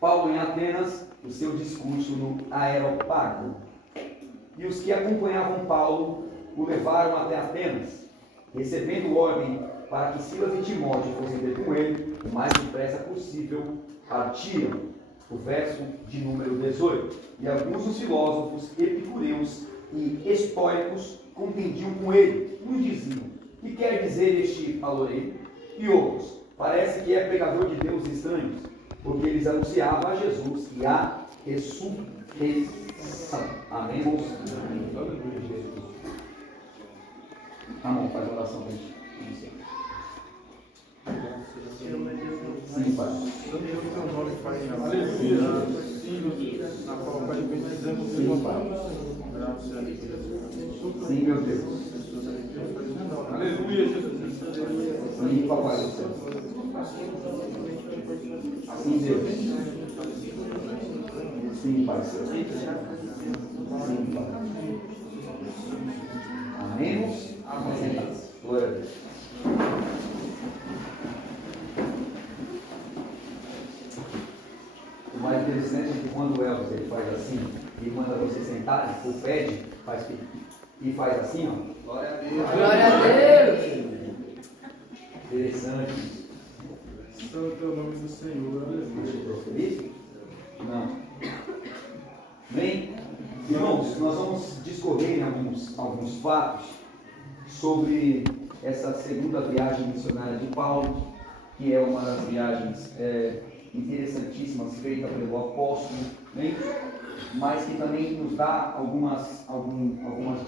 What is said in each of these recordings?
Paulo em Atenas, o seu discurso no Areópago. E os que acompanhavam Paulo o levaram até Atenas, recebendo ordem para que Silas e Timóteo fossem ter com ele, o mais depressa possível, partiram. O verso de número 18. E alguns dos filósofos epicureus e estoicos contendiam com ele, uns diziam: que quer dizer este aloreiro? E outros: parece que é pregador de deuses estranhos, porque eles anunciavam a Jesus e a ressurreição. Amém, irmãos? Amém, faz uma oração para a gente iniciar. Sim, Pai. Aleluia. Na qual Pai bendizemos o Senhor, Pai. Graças a Deus. Sim, meu Deus. Aleluia, Jesus. Sim, Papai do céu. Sim, Deus. Sim, Pai. Sim, Pai. Amém? Amém. Glória a Deus. O mais interessante é que quando o Elvis ele faz assim, e manda você sentar, ou pede, faz e faz assim, ó. Glória a Deus. Glória a Deus. Interessante. Santo é o nome do Senhor. Aleluia. Feliz? Não. Bem, irmãos, nós vamos discorrer em alguns fatos sobre essa segunda viagem missionária de Paulo, que é uma das viagens interessantíssimas feita pelo apóstolo, né? Mas que também nos dá algumas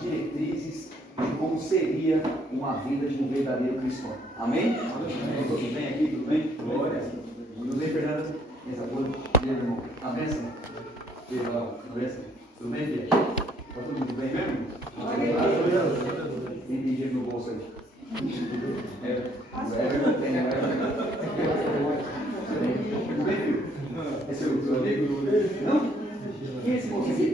diretrizes de como seria uma vida de um verdadeiro cristão. Amém? Tudo bem aqui? Tudo bem? Glória. Tudo bem, Fernanda? Essa boa? Meu irmão. A bênção? Veja lá, a bênção. Tudo bem, filha? Está todo mundo bem mesmo? Tem dinheiro no bolso aí. Não tem, né? Tudo bem, filho? Esse é o seu amigo? Não? Quem é esse moço aqui?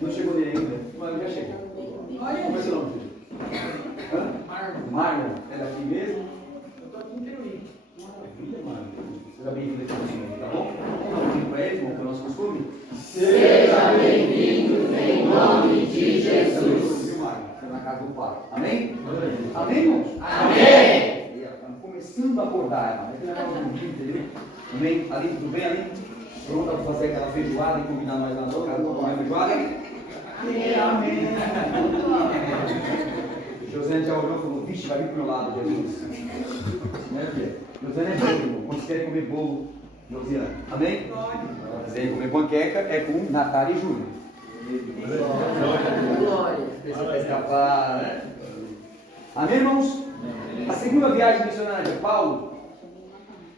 Não chegou nem ainda, mas já chegou. Como é seu nome, filho? Marlon. É daqui mesmo? Eu estou aqui em Piruí. Maravilha, Marlon. Seja bem-vindo aqui comigo, tá bom? Vamos dar um pouquinho para eles, irmão, para o nosso costume? Seja bem-vindo em nome de Jesus. Viu, Marlon? Estou na casa do Pai. Amém? Amém, irmãos? Amém. Estamos começando a acordar, irmão. Vai ter um dia, entendeu? Amém? Ali, tudo bem ali? Pronta para fazer aquela feijoada e combinar mais na boca? Vamos comer feijoada? Amém. José já olhou e falou: vixe, vai vir pro meu lado, Jesus. Né, filha? José é bom, irmão. Quando você quer comer bolo, Josiane. Amém? Se quer comer panqueca, é com Natália e Júlio. Glória. Deixa eu escapar, né? Amém, irmãos? A segunda viagem missionária de Paulo,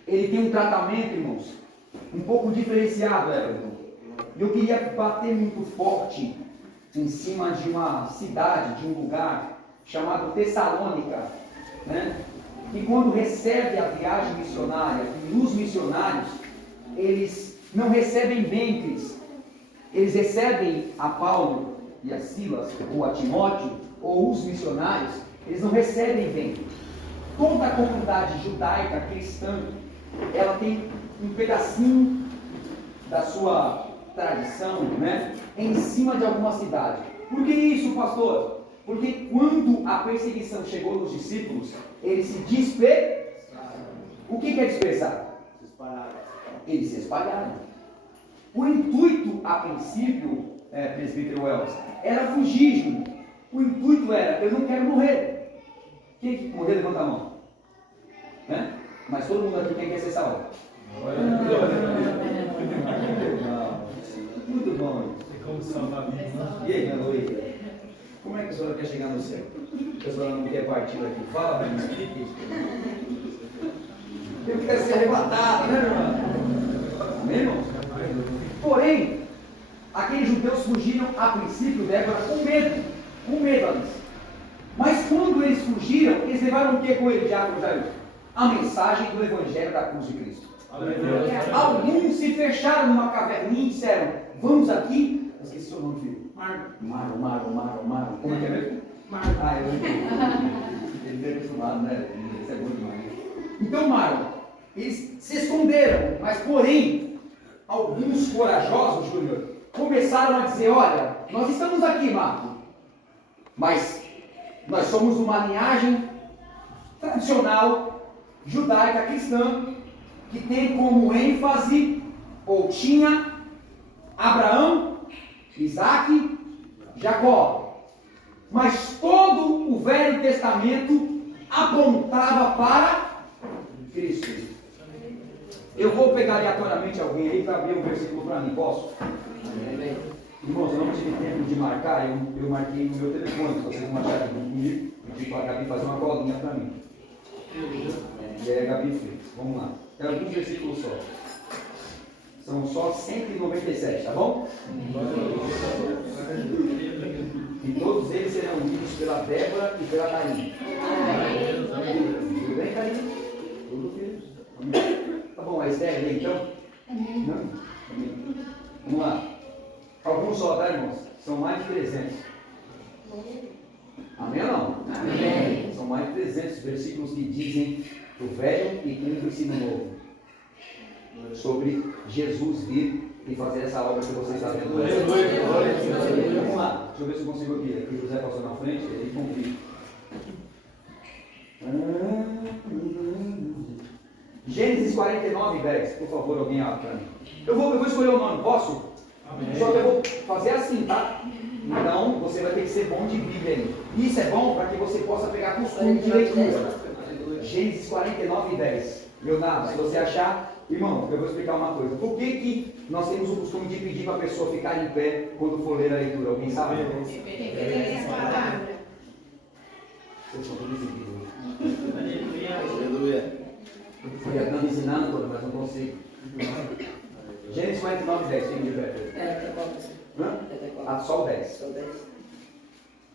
ele tem um tratamento, irmãos, um pouco diferenciado, Everton. E eu queria bater muito forte em cima de uma cidade, de um lugar chamado Tessalônica, né? E quando recebe a viagem missionária, e os missionários, eles não recebem ventres, eles recebem a Paulo e a Silas, ou a Timóteo, ou os missionários, eles não recebem ventres. Toda a comunidade judaica cristã, ela tem um pedacinho da sua tradição, né, em cima de alguma cidade. Por que isso, pastor? Porque quando a perseguição chegou nos discípulos, eles se dispersaram. O que é dispersar? Eles se espalharam. O intuito, a princípio, presbítero Wells, era fugir, gente. O intuito era: eu não quero morrer. Quem quer morrer, levanta a mão. Né? Mas todo mundo aqui quer ser salvo. Muito bom. E aí, minha noiva? Como é que a senhora quer chegar no céu? A senhora não quer partir daqui? Fala para mim, explique isso. Eu quero ser arrebatado, né, irmão? Amém, irmão? Porém, aqueles judeus fugiram a princípio, Débora, com medo, Alice. Mas quando eles fugiram, eles levaram o que com ele, Diácono Jair? A mensagem do Evangelho da cruz de Cristo. Alguns se fecharam numa caverninha e disseram: vamos aqui. Eu esqueci o seu nome, filho. Maro. Como é que é mesmo? Maro. Eu entendi. Ele é acostumado, né? Isso é bom demais. Então, Maro, Eles se esconderam, mas porém, alguns corajosos, Júnior, começaram a dizer, olha, nós estamos aqui, Marco, mas nós somos uma linhagem tradicional, judaica, cristã, que tem como ênfase, ou tinha, Abraão, Isaac, Jacó. Mas todo o Velho Testamento apontava para Cristo. Eu vou pegar aleatoriamente alguém aí para abrir um versículo para mim, posso? Irmãos, eu não tive tempo de marcar, eu marquei no meu telefone, se vocês não acharem comigo, eu pedi para a Gabi fazer uma colinha para mim. E aí a Gabi fez. Vamos lá. É alguns versículos só. São só 197, tá bom? E todos eles serão lidos pela Débora e pela Karine. Tudo bem, Karine? Tudo bem. Tá bom, a Esther lê então? Não? Vamos lá. Alguns só, tá, irmãos? São mais de 300. Amém ou não? Amém. São mais de 300 versículos que dizem o Velho e o ensino novo. Sobre Jesus vir e fazer essa obra que vocês estão vendo. Vamos lá, deixa eu ver se eu consigo aqui. Aqui o José passou na frente, ele confia. Gênesis 49, 10. Por favor, alguém abre para mim. Eu vou escolher o nome, posso? Amém. Só que eu vou fazer assim, tá? Então, você vai ter que ser bom de Bíblia aí. Isso é bom para que você possa pegar costume de leitura. Gênesis 49, 10. Leonardo, se você achar... Irmão, eu vou explicar uma coisa. Por que nós temos o costume de pedir para a pessoa ficar em pé quando for ler a leitura? Alguém sabe? Vocês são todos incríveis. Aleluia. Estou tentando ensinando, mas não consigo. Gênesis 49, 10. Fique de pé. Só o 10.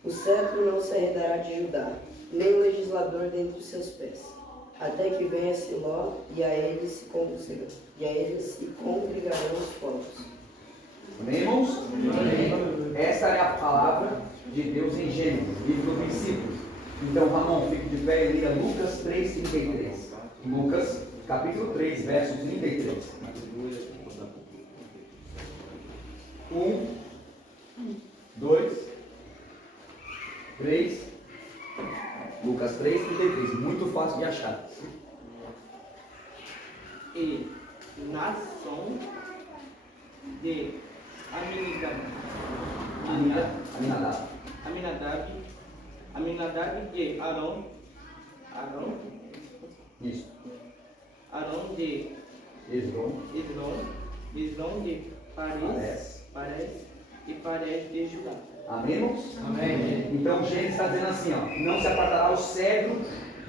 O cetro não se arredará de Judá, nem o legislador dentre os seus pés, até que venha Siló, e a eles se congregarão os povos. Amém, irmãos? Amém. Esta é a palavra de Deus em Gênesis, livro do princípio. Então, Ramon, fique de pé e leia Lucas 3:33. Lucas, capítulo 3, verso 33. 1, 2, 3. Lucas 3:33. Muito fácil de achar. E nação de Aminadab de Arão. Isso. Arão de Esdrom de Parés e Parés de Judá. Amém, irmãos? Amém. Então Gênesis está dizendo assim, ó, não se apartará o cedro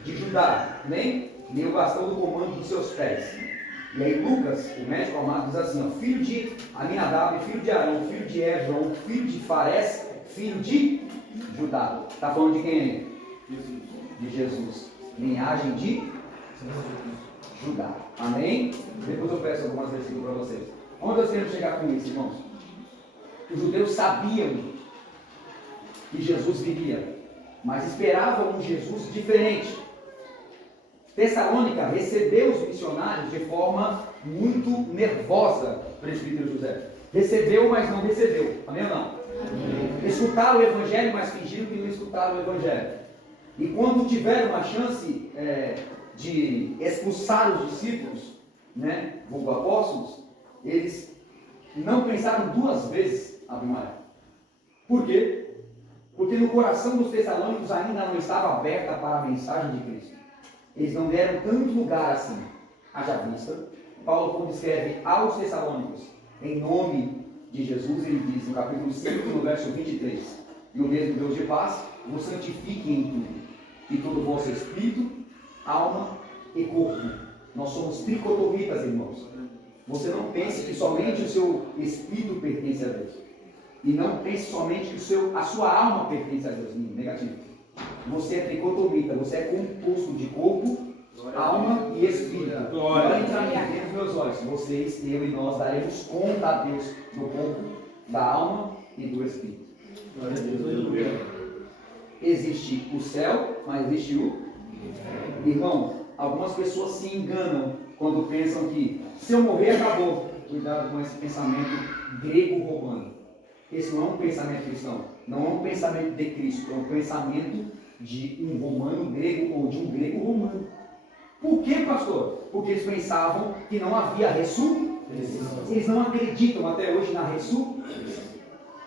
de Judá, nem o bastão do comando dos seus pés. E aí Lucas, o médico amado, diz assim, ó, filho de Aminadab, filho de Arão, filho de Esdrom, filho de Farés, filho de Judá. Está falando de quem aí? De Jesus. Linhagem de Judá. Amém? Depois eu peço algumas versículos para vocês. Onde nós queremos chegar com isso, irmãos? Os judeus sabiam que Jesus viria, mas esperavam um Jesus diferente. Tessalônica recebeu os missionários de forma muito nervosa, presbítero José. Recebeu, mas não recebeu. Amém ou não? Amém. Escutaram o Evangelho, mas fingiram que não escutaram o Evangelho. E quando tiveram a chance de expulsar os discípulos, vulgo apóstolos, eles não pensaram duas vezes, Abimael. Por quê? Porque no coração dos tessalônicos ainda não estava aberta para a mensagem de Cristo. Eles não deram tanto lugar assim. Haja vista, Paulo, quando escreve aos tessalônicos, em nome de Jesus, ele diz no capítulo 5, no verso 23, e o mesmo Deus de paz vos santifique em tudo, e todo o vosso espírito, alma e corpo. Nós somos tricotomitas, irmãos. Você não pense que somente o seu espírito pertence a Deus. E não pense somente que a sua alma pertence a Deus. Negativo. Você é tricotomita, você é composto de corpo, alma e espírito. Olhem para mim, dentro dos meus olhos. Vocês, eu e nós daremos conta a Deus do corpo, da alma e do espírito. Existe o céu, mas existe o... Irmão, algumas pessoas se enganam quando pensam que se eu morrer acabou. Cuidado com esse pensamento grego-romano. Esse não é um pensamento cristão, não é um pensamento de Cristo, é um pensamento de um romano grego ou de um grego romano. Por que, pastor? Porque eles pensavam que não havia ressurreição. Eles não acreditam até hoje na ressurreição.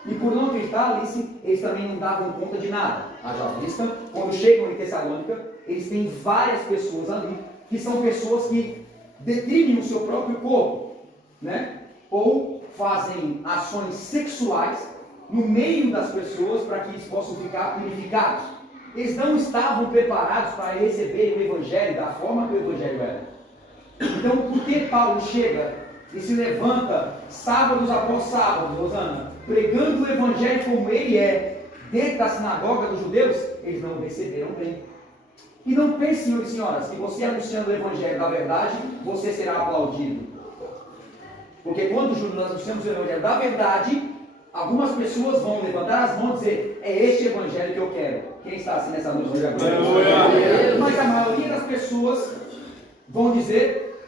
E por não acreditar, eles também não davam conta de nada. Haja vista, quando chegam em Tessalônica, eles têm várias pessoas ali, que são pessoas que detrimem o seu próprio corpo, né? Ou fazem ações sexuais no meio das pessoas para que eles possam ficar purificados. Eles não estavam preparados para receber o Evangelho da forma que o Evangelho era. Então, por que Paulo chega e se levanta sábados após sábados, Rosana, pregando o Evangelho como ele é, dentro da sinagoga dos judeus? Eles não receberam bem. E não pense, senhores e senhoras, que você anunciando o Evangelho da verdade, você será aplaudido. Porque quando nós anunciamos o Evangelho da verdade, algumas pessoas vão levantar as mãos e dizer, é este Evangelho que eu quero. Quem está assim nessa noite de agora? Mas a maioria das pessoas vão dizer,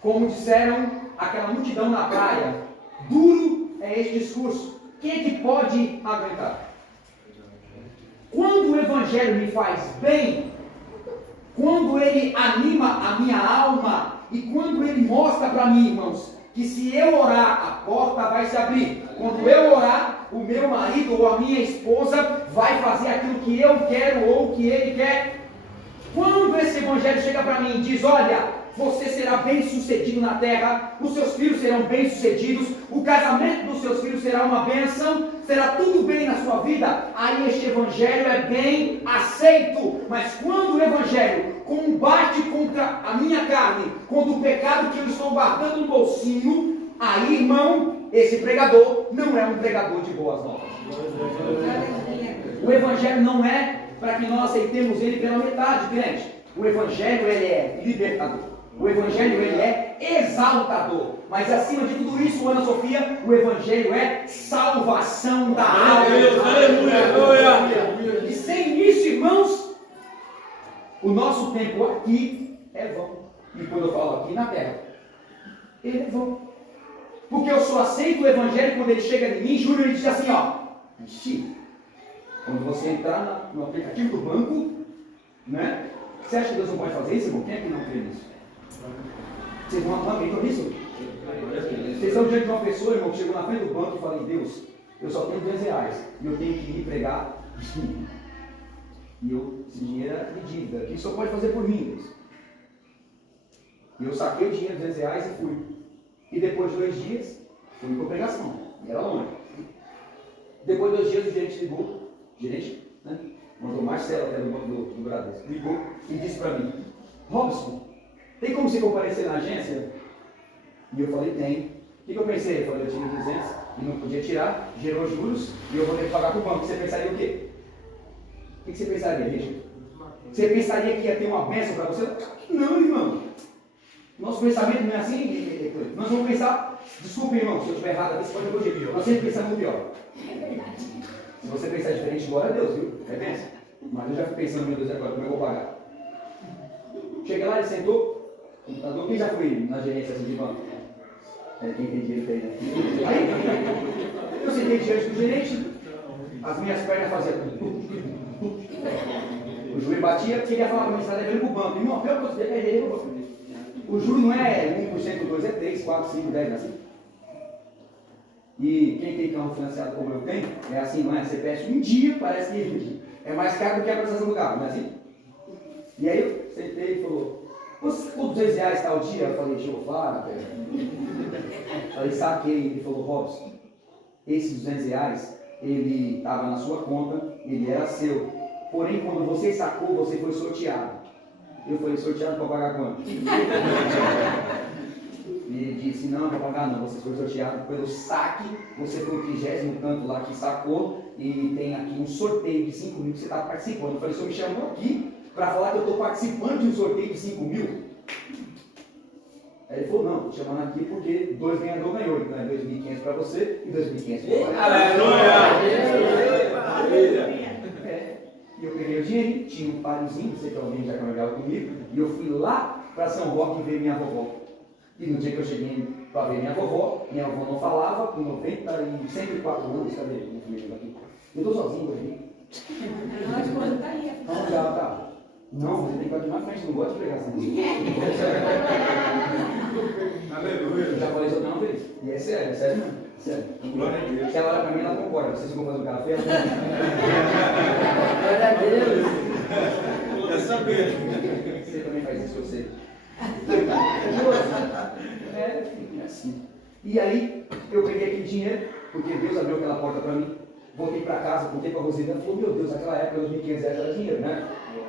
como disseram aquela multidão na praia, duro é este discurso. Quem é que pode aguentar? Quando o Evangelho me faz bem, quando ele anima a minha alma e quando ele mostra para mim, irmãos, que se eu orar, a porta vai se abrir. Quando eu orar, o meu marido ou a minha esposa vai fazer aquilo que eu quero ou que ele quer. Quando esse Evangelho chega para mim e diz, olha, você será bem sucedido na terra, os seus filhos serão bem sucedidos, o casamento dos seus filhos será uma bênção, será tudo bem na sua vida, aí este Evangelho é bem aceito. Mas quando o Evangelho combate contra a minha carne, contra o pecado que eu estou guardando no bolsinho, aí, irmão, esse pregador não é um pregador de boas novas. O Evangelho não é para que nós aceitemos ele pela metade, crente. O Evangelho, ele é libertador. O Evangelho, ele é exaltador. Mas acima de tudo isso, Ana Sofia, o Evangelho é salvação da alma. E sem isso, irmãos, o nosso tempo aqui é vão. E quando eu falo aqui na terra, ele é vão. Porque eu só aceito o Evangelho quando ele chega em mim. Júlio, ele diz assim, ó, quando você entrar no aplicativo do banco, né? Você acha que Deus não pode fazer isso, irmão? Quem é que não crê nisso? Vocês não acreditam nisso? Vocês estão diante de uma pessoa, irmão, que chegou na frente do banco e falou, Deus, eu só tenho R$200 e eu tenho que ir pregar e esse dinheiro é de dívida. O que o senhor pode fazer por mim, Deus? E eu saquei o dinheiro de R$200 e fui. E depois de 2 dias, fui para a pregação. E era longe. Depois de 2 dias, o gerente ligou. Gerente, né? Mandou Marcelo, que era do Bradesco. Ligou e disse para mim, Robson, tem como você comparecer na agência? E eu falei, tem. O que eu pensei? Eu falei, eu tinha 200 e não podia tirar, gerou juros e eu vou ter que pagar para o banco. Você pensaria o quê? O que você pensaria, gente? Você pensaria que ia ter uma bênção para você? Não, irmão. Nosso pensamento não é assim. Nós vamos pensar, desculpe, irmão, se eu estiver errado aqui, você pode me corrigir. Nós sempre pensamos no pior. Se você pensar diferente, glória a Deus, viu? É bênção. Mas eu já fico pensando, meu Deus, agora como eu vou pagar? Chega lá, ele sentou, computador. Quem já foi na gerência assim de banco? Quem tem dinheiro tem, né? Aí, eu sentei diante do gerente, as minhas pernas faziam. O juiz batia, queria falar para mim, você está devendo para o banco. Irmão, pior que você deve perder para o banco. O juro não é 1%, 2%, é 3, 4, 5, 10, assim. E quem tem carro financiado como eu tenho, é assim, não é? Você pede um dia, parece que é mais caro do que a prestação do carro, não é assim? E aí eu sentei e falou, você ficou R$200 tal dia? Eu falei, Jeová, falei, saquei. Ele falou, Robson, esses R$200, ele estava na sua conta, ele era seu. Porém, quando você sacou, você foi sorteado. Eu falei, sorteado para pagar quanto? E ele disse, não, para pagar não, você foi sorteado pelo saque, você foi o 30º tanto lá que sacou, e tem aqui um sorteio de 5 mil que você está participando. Eu falei, o senhor me chamou aqui para falar que eu estou participando de um sorteio de 5 mil? Aí ele falou, não, estou chamando aqui porque 2 ganhadores ganhou, então é 2.500 para você e 2.500 para você. E eu peguei o dinheiro, tinha um parizinho, não sei que alguém já caminhava comigo, e eu fui lá para São Roque ver minha vovó. E no dia que eu cheguei para ver minha vovó não falava, com 104 anos, cadê minha família aqui? Eu estou sozinho aqui. A esposa está aí. Onde ela está? Não, você tem que continuar na frente, não gosto de pregação. Aleluia. Eu já falei isso uma vez. E é sério mesmo. Sério. Glória a Deus. Ela olha para mim e ela concorda. Vocês vão fazer um café? Glória a Deus. Quer saber? Você também faz isso, eu sei. É assim. E aí, eu peguei aquele dinheiro, porque Deus abriu aquela porta para mim. Voltei para casa, contei para a Rosina, falou, meu Deus, naquela época, 2.500 reais era dinheiro, né?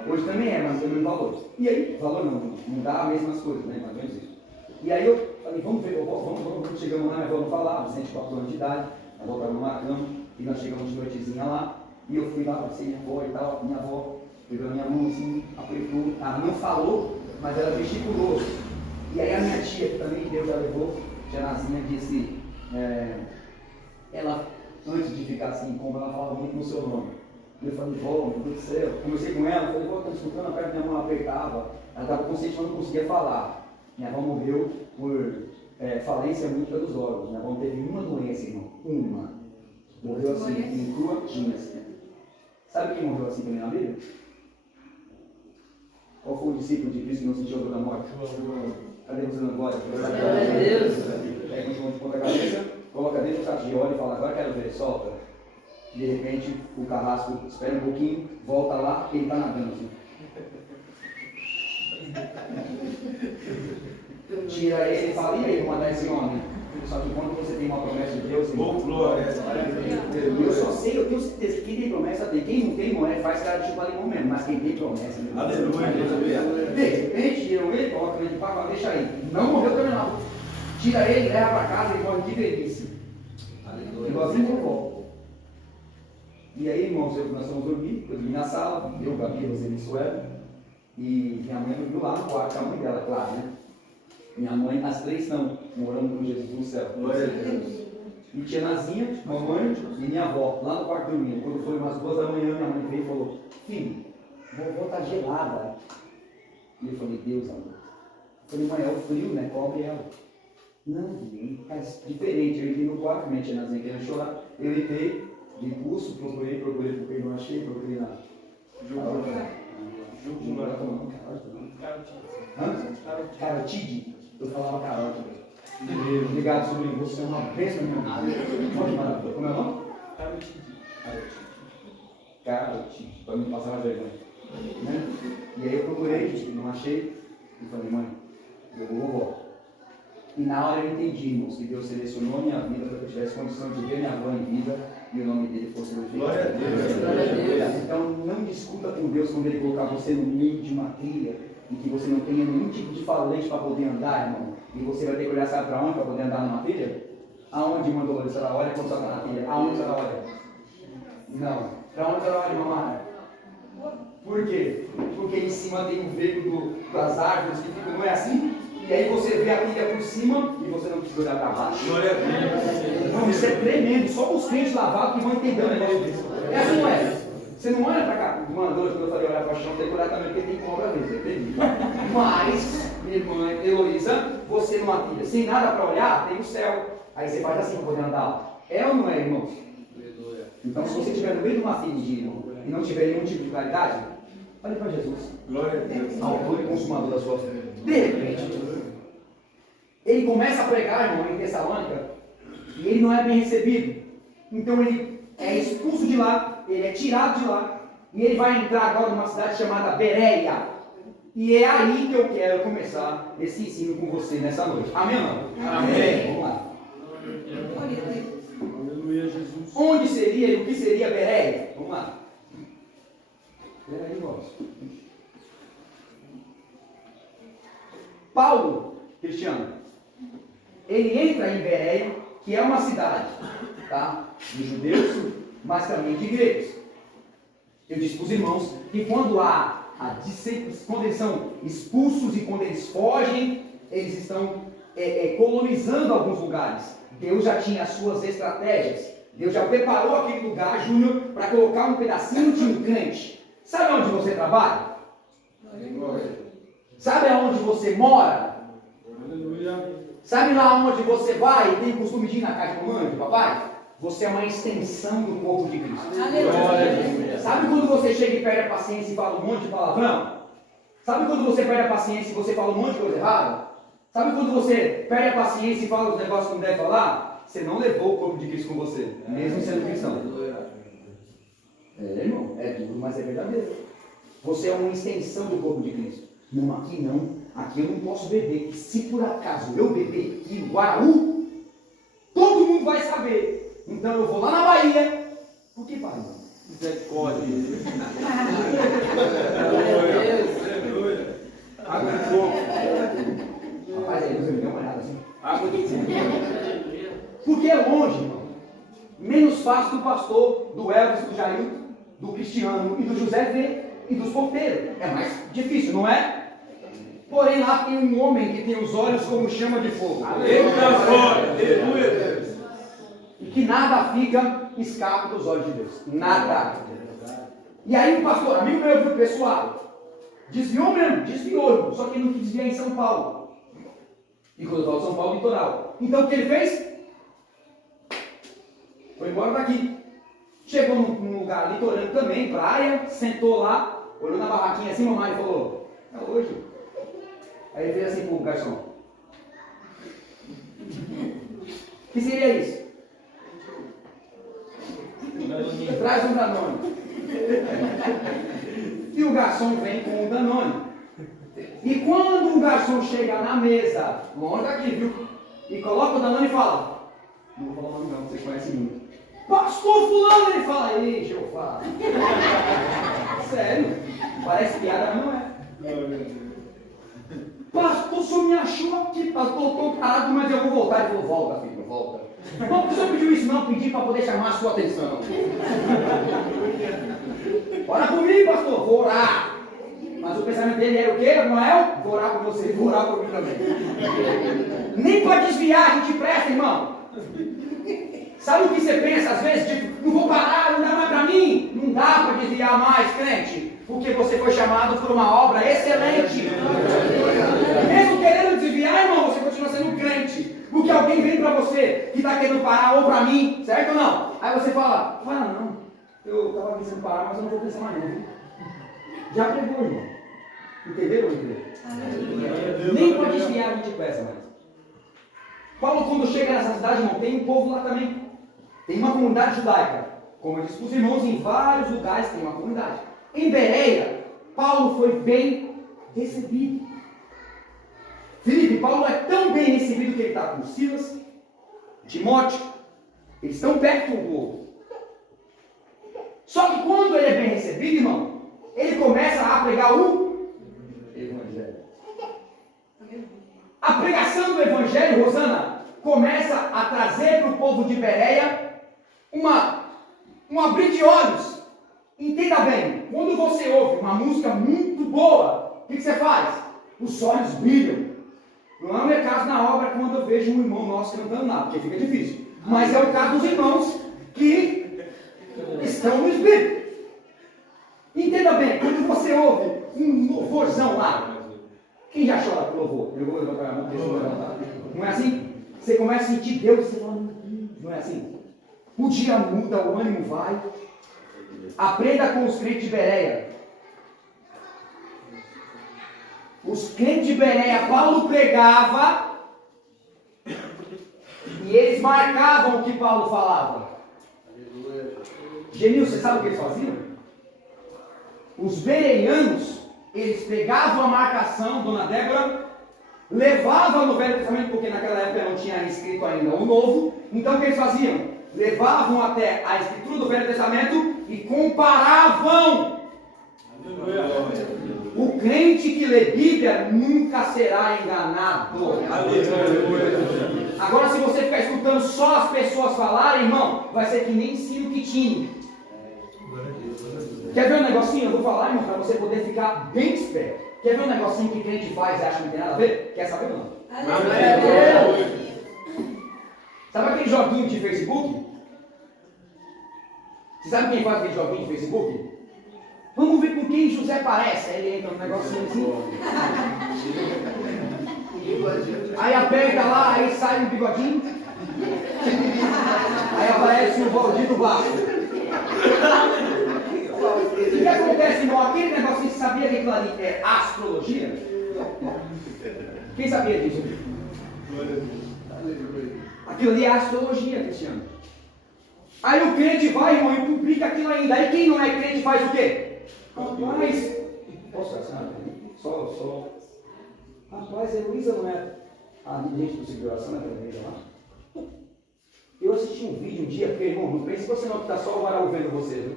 Hoje também é, mas não tem o mesmo valor. E aí, valor não dá as mesmas coisas, né? Mais ou menos isso. E aí eu falei, vamos ver, vamos, chegamos lá, minha avó não falava, 104 anos de idade, minha avó estava numa cama, e nós chegamos de noitezinha lá, e eu fui lá, passei minha avó e tal, minha avó pegou a minha mão assim, apertou, ela não falou, mas ela gesticulou. E aí a minha tia, que também Deus já levou, tia Nazinha, disse, ela, antes de ficar assim, como ela falava muito no seu nome. Eu falei, vó, meu Deus do céu, conversei com ela, falei, vó, estou escutando, a perna da minha mão apertava, ela estava consciente, mas não conseguia falar. Minha avó morreu por falência múltipla dos órgãos. Minha avó não teve uma doença, irmão. Uma. Morreu assim, em cruatinha. Sabe quem morreu assim também na Bíblia? Qual foi o discípulo de Cristo que não sentiu a dor da morte? Cadê você dando glória? Glória a Deus. Pega um ponto de cabeça, coloca dentro do saco de óleo e fala, agora quero ver, solta. De repente, o carrasco espera um pouquinho, volta lá e ele está nadando assim. Tira ele e fala, e aí, vou matar esse homem? Só que quando você tem uma promessa de Deus, irmão, Glória. eu só sei, eu tenho certeza que quem tem promessa tem. Quem não tem, não é, faz cara de chupar limão mesmo, mas quem tem promessa, Aleluia. de repente, tiram ele, coloca ele de pacote, deixa aí. Não morreu também não. Tira ele, leva para casa e morre de velhice. Igualzinho com vovó. E aí, irmãos, nós fomos dormir, eu dormi na sala, eu, Gabi, você e Suela, e minha mãe dormiu lá no quarto, a mãe dela, claro, né? Minha mãe, as três estão morando com Jesus no céu. Glória a Deus. E tia Nazinha, mamãe e minha avó, lá no quarto dormindo. Quando foi umas 2 da manhã, minha mãe veio e falou, filho, vovó está gelada. E eu falei, Deus, amor. Eu falei, mãe, é o frio, né? Cobre ela. Não, filho, faz diferente. Eu entrei no quarto, minha tia Nazinha querendo chorar. Eu entrei, de pulso, procurei, porque não achei, procurei na... Carotide. Eu falava carota. Obrigado, sobrinho. Você é uma bênção, meu irmão. Pode mandar. Como é o nome? Carotide. Para não passar mais vergonha. Né? E aí eu procurei, não achei. E falei, mãe, eu vou vovó. E na hora eu entendi, irmãos, que Deus selecionou a minha vida para que eu tivesse condição de ver minha avó em vida e o nome dele fosse glorificado. Glória a Deus. Glória a Deus. Então não discuta com Deus quando ele colocar você no meio de uma trilha em que você não tenha nenhum tipo de falante para poder andar, irmão. E você vai ter que olhar, sabe para onde para poder andar numa trilha? Aonde, irmã Dolores? Ela olha quando você está na trilha. Aonde ela olha? Não. Para onde ela olha, mamãe? Por quê? Porque em cima tem um veio das árvores que ficam, não é assim? E aí você vê a trilha por cima e você não precisa olhar para baixo. Glória a Deus. Não, isso é tremendo. Só os crentes lavados que vão entender o negócio desse. É assim, não é? Você não olha para cá. Mandou, quando eu falei olhar para o chão, tem que olhar também, porque tem cobra mesmo, entende? Mas, minha irmã Heloísa, você numa trilha sem nada para olhar, tem o céu. Aí você faz assim para poder andar. É ou não é, irmãos? Então, se você estiver no meio de uma trilha e não tiver nenhum tipo de claridade, olhe para Jesus. Glória a Deus. Autor e consumador da sua fé. De repente, ele começa a pregar, irmão, em Tessalônica, e ele não é bem recebido. Então ele é expulso de lá, ele é tirado de lá, e ele vai entrar agora numa cidade chamada Bereia. E é aí que eu quero começar esse ensino com você nessa noite. Amém ou não? Amém. Vamos lá. Aleluia, Jesus. Onde seria e o que seria Bereia? Vamos lá. Bereia, irmãos. Paulo, Cristiano, ele entra em Bereia, que é uma cidade, tá? De judeus, mas também de gregos. Eu disse para os irmãos que quando quando eles são expulsos e quando eles fogem, eles estão colonizando alguns lugares. Deus já tinha as suas estratégias. Deus já preparou aquele lugar, Júnior, para colocar um pedacinho de um crente. Sabe onde você trabalha? Sabe aonde você mora? Sabe lá onde você vai e tem o costume de ir na casa de mamãe, de papai? Você é uma extensão do corpo de Cristo. Aleluia. Sabe quando você chega e perde a paciência e fala um monte de palavrão? Sabe quando você perde a paciência e você fala um monte de coisa errada? Sabe quando você perde a paciência e fala os negócios que não deve falar? Você não levou o corpo de Cristo com você, mesmo sendo cristão. Irmão, é duro, mas é verdadeiro. Você é uma extensão do corpo de Cristo. Não, aqui não. Aqui eu não posso beber. Que se por acaso eu beber aqui no Guaraú, todo mundo vai saber. Então eu vou lá na Bahia. Por que, pai? Misericórdia. Água de coco. Rapaz, aí você me deu uma olhada assim. Água de coco. Porque é longe, irmão. Menos fácil do pastor, do Elvis, do Jair, do Cristiano e do José ver e dos porteiros. É mais difícil, não é? Porém, lá tem um homem que tem os olhos como chama de fogo. Aleluia. E que nada fica escapa dos olhos de Deus. Nada. E aí o pastor, amigo meu pessoal, desviou mesmo, desviou, só que ele não quis desviar em São Paulo. E quando eu falo São Paulo, litoral. Então o que ele fez? Foi embora daqui. Chegou num lugar litorâneo também, praia, sentou lá, olhou na barraquinha assim, mamãe, e falou, é hoje. Aí ele fez assim pro garçom. O que seria isso? Traz um Danone. E o garçom vem com um Danone. E quando o garçom chega na mesa, longe daqui, viu? E coloca o Danone e fala, não vou falar o nome não, vocês conhecem muito. Pastor fulano, ele fala, ei, Jeová. Sério, parece piada, mas não é. Pastor, o senhor me achou aqui, pastor, estou parado, mas eu vou voltar. Ele falou, volta, filho, volta. Não, por que o senhor pediu isso? Não, pedi para poder chamar a sua atenção. Ora comigo, pastor, vou orar. Mas o pensamento dele era o quê, Noel? Vou orar por você, vou orar por mim também. Nem para desviar a gente presta, irmão. Sabe o que você pensa às vezes? Tipo, não vou parar, não dá mais para mim. Não dá para desviar mais, crente. Porque você foi chamado por uma obra excelente. Mesmo querendo desviar, irmão, você continua sendo crente. Porque alguém vem para você que está querendo parar, ou para mim, certo ou não? Aí você fala, não, eu estava pensando parar, mas eu não vou pensar mais não. Viu? Já pregou, irmão. Entenderam ou não entenderam? Nem para desviar a gente peça mais. Paulo, quando chega nessa cidade, irmão, tem um povo lá também. Tem uma comunidade judaica. Como eu disse para os irmãos, em vários lugares tem uma comunidade. Em Bereia, Paulo foi bem recebido. Filipe, Paulo é tão bem recebido que ele está com Silas, Timóteo, eles estão perto do povo. Só que quando ele é bem recebido, irmão, ele começa a pregar o Evangelho. A pregação do Evangelho, Rosana, começa a trazer para o povo de Bereia um abrir de olhos. Entenda bem, quando você ouve uma música muito boa, o que você faz? Os olhos brilham. Não é o meu caso na obra quando eu vejo um irmão nosso cantando nada, porque fica difícil. Mas é o caso dos irmãos que estão no Espírito. Entenda bem, quando você ouve um louvorzão lá, quem já chora por louvor? Eu vou levantar a mão, deixa eu levantar. Não é assim? Você começa a sentir Deus e você fala, não é assim? O dia muda, o ânimo vai. Aprenda com os crentes de Bereia. Os crentes de Bereia, Paulo pregava e eles marcavam o que Paulo falava. Genil, você sabe o que eles faziam? Os bereianos, eles pegavam a marcação, Dona Débora, levavam no Velho Testamento, porque naquela época não tinha escrito ainda o Novo. Então o que eles faziam? Levavam até a escritura do Velho Testamento e comparavam. O crente que lê Bíblia nunca será enganado. Agora, se você ficar escutando só as pessoas falarem, irmão, vai ser que nem ensino que tinha. Quer ver um negocinho? Eu vou falar, irmão, para você poder ficar bem esperto. Quer ver um negocinho que crente faz e acha que não tem nada a ver? Quer saber ou não? Sabe aquele joguinho de Facebook? Você sabe quem faz aquele joguinho de Facebook? Vamos ver com quem José parece. Aí ele entra no negocinho assim. Aí aperta lá, aí sai um bigodinho. Aí aparece o Valdir do Vasco. O que acontece, irmão? Aquele negocinho, você sabia que aquilo ali é astrologia? Quem sabia disso? Aquilo ali é astrologia, Cristiano. Aí o crente vai, irmão, e publica aquilo ainda. Aí quem não é crente faz o quê? Rapaz, posso passar? Só. Rapaz, a Heloísa não é a gente do Seguro Oração, né? Lá. Eu assisti um vídeo um dia, porque, irmão, não pense que você não está só o varal vendo você, viu?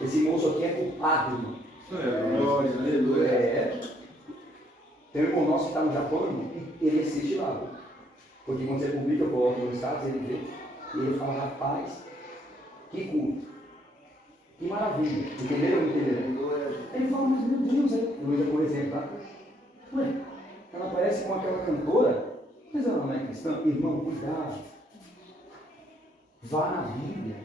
Esse moço aqui é culpado, irmão. Glória, aleluia. É. Tem um irmão nosso que está no Japão, irmão, e ele assiste lá, viu? Porque quando você publica, eu coloco no status, ele vê. E ele fala, rapaz, que culto. Que maravilha. Entenderam? Ele fala, mas meu Deus, aí. Luísa, por exemplo, tá? Ué, ela parece com aquela cantora, mas ela não é cristã. Irmão, cuidado. Vá na Bíblia.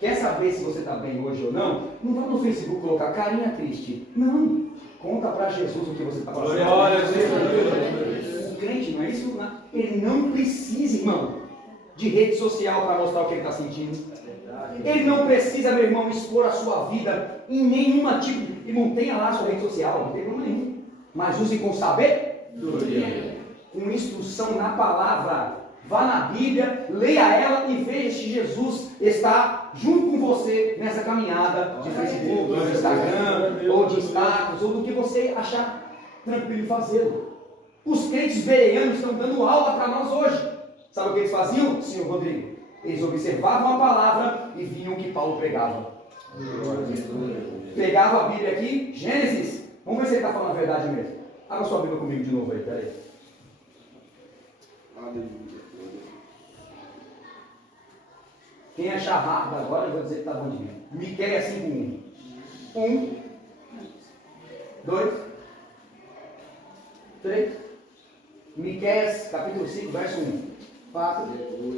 Quer saber se você está bem hoje ou não? Não vá no Facebook colocar carinha triste. Não. Conta para Jesus o que você está passando. Glória a Deus. O crente, não é isso? Não. Ele não precisa, irmão, de rede social para mostrar o que ele está sentindo. Ele não precisa, meu irmão, expor a sua vida em nenhuma tipo. Irmão, tenha lá a sua rede social, não tem problema nenhum. Mas use com sabedoria, com instrução na palavra. Vá na Bíblia, leia ela e veja se Jesus está junto com você nessa caminhada de Facebook, de Instagram, ou de status, ou do que você achar tranquilo fazê-lo. Os crentes bereanos estão dando aula para nós hoje. Sabe o que eles faziam, senhor Rodrigo? Eles observavam a palavra e viam o que Paulo pregava. Pegava a Bíblia aqui, Gênesis. Vamos ver se ele está falando a verdade mesmo. Abra sua Bíblia comigo de novo aí, peraí. Quem achar rápido agora, eu vou dizer que está bom de mim. Miqueias 5:1. 1, 2, 3. Miqueias capítulo 5, verso 1. 4.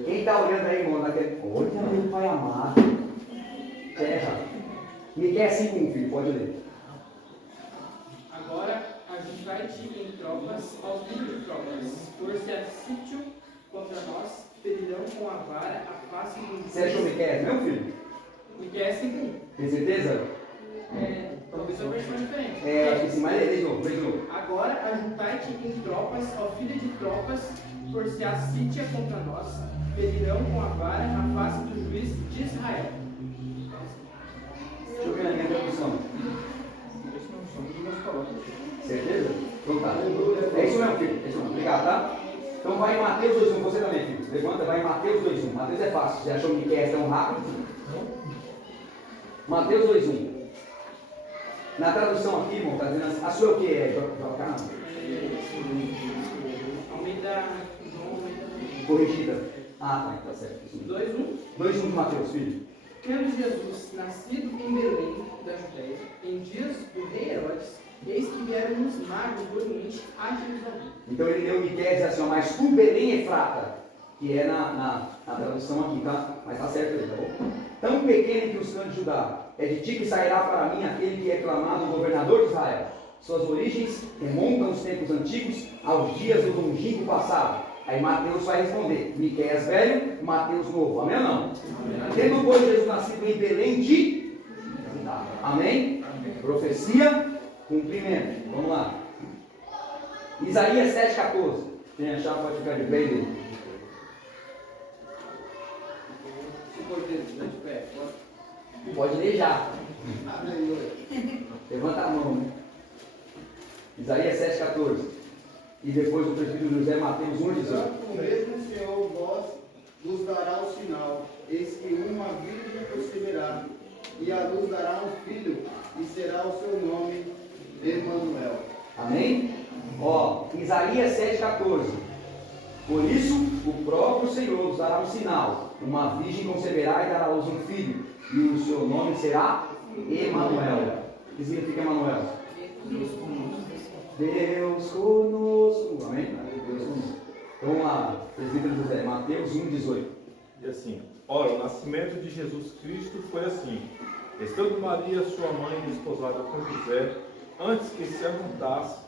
Quem está olhando aí, irmão, naquele. Olha, meu Pai amado. Terra. Miqueias 5:1, filho, pode ler. Agora ajuntai-te em tropas aos filhos de tropas, por se há sítio contra nós, ferirão com a vara a face do. Você achou Miqueias, meu filho? Miqueias 5:1. Tem certeza? Talvez uma versão diferente. Acho que sim, mas lê de novo, Agora ajuntai-te em tropas ao filho de tropas, por se há sítia contra nós, ferirão com a vara a face do juiz de Israel. Deixa eu ver na minha tradução. Certeza? Então tá. É isso mesmo, filho. É isso mesmo. Obrigado, tá? Então vai em Mateus 2:1, você também, filho. Levanta, vai em Mateus 2:1. Mateus é fácil. Você achou que é tão rápido? Mateus 2:1. Na tradução aqui, irmão, está dizendo assim. A sua é o que? Almeida. Corrigida. Ah, tá certo. 2:1. 2:1 de Mateus, filho. Tendo Jesus nascido em Belém, da Judéia, em dias do rei Herodes, eis que vieram uns magos do Oriente a Jerusalém. Então ele leu Miqueias assim, ó, mas tu, Belém Efrata, que é na tradução aqui, tá? Mas tá certo aí, tá bom? Tão pequeno que os cães de Judá, é de ti que sairá para mim aquele que é clamado governador de Israel. Suas origens remontam os tempos antigos, aos dias do longínquo passado. Aí Mateus vai responder, Miqueias velho, Mateus novo. Amém ou não? Amém. Tendo, pois, Jesus nascido em Belém de Judá. Amém? Amém? Profecia, cumprimento. Vamos lá. Isaías 7,14. Quem achar pode ficar de pé dele. Pode ler já. Levanta a mão, né? Isaías 7,14. E depois o presbítero José Mateus 1,18. O mesmo Senhor vós vos dará o sinal, eis que uma virgem conceberá, e a luz dará um filho, e será o seu nome Emanuel. Amém? Ó, Isaías 7,14. Por isso, o próprio Senhor nos dará um sinal. Uma virgem conceberá e dará à luz um filho, e o seu nome será Emanuel. O que significa Emanuel? Deus conosco. Amém? Deus conosco. Vamos lá, presbítero José, Mateus 1,18. E assim, ora, o nascimento de Jesus Cristo foi assim. Estando Maria, sua mãe, desposada com José, antes que se ajuntasse,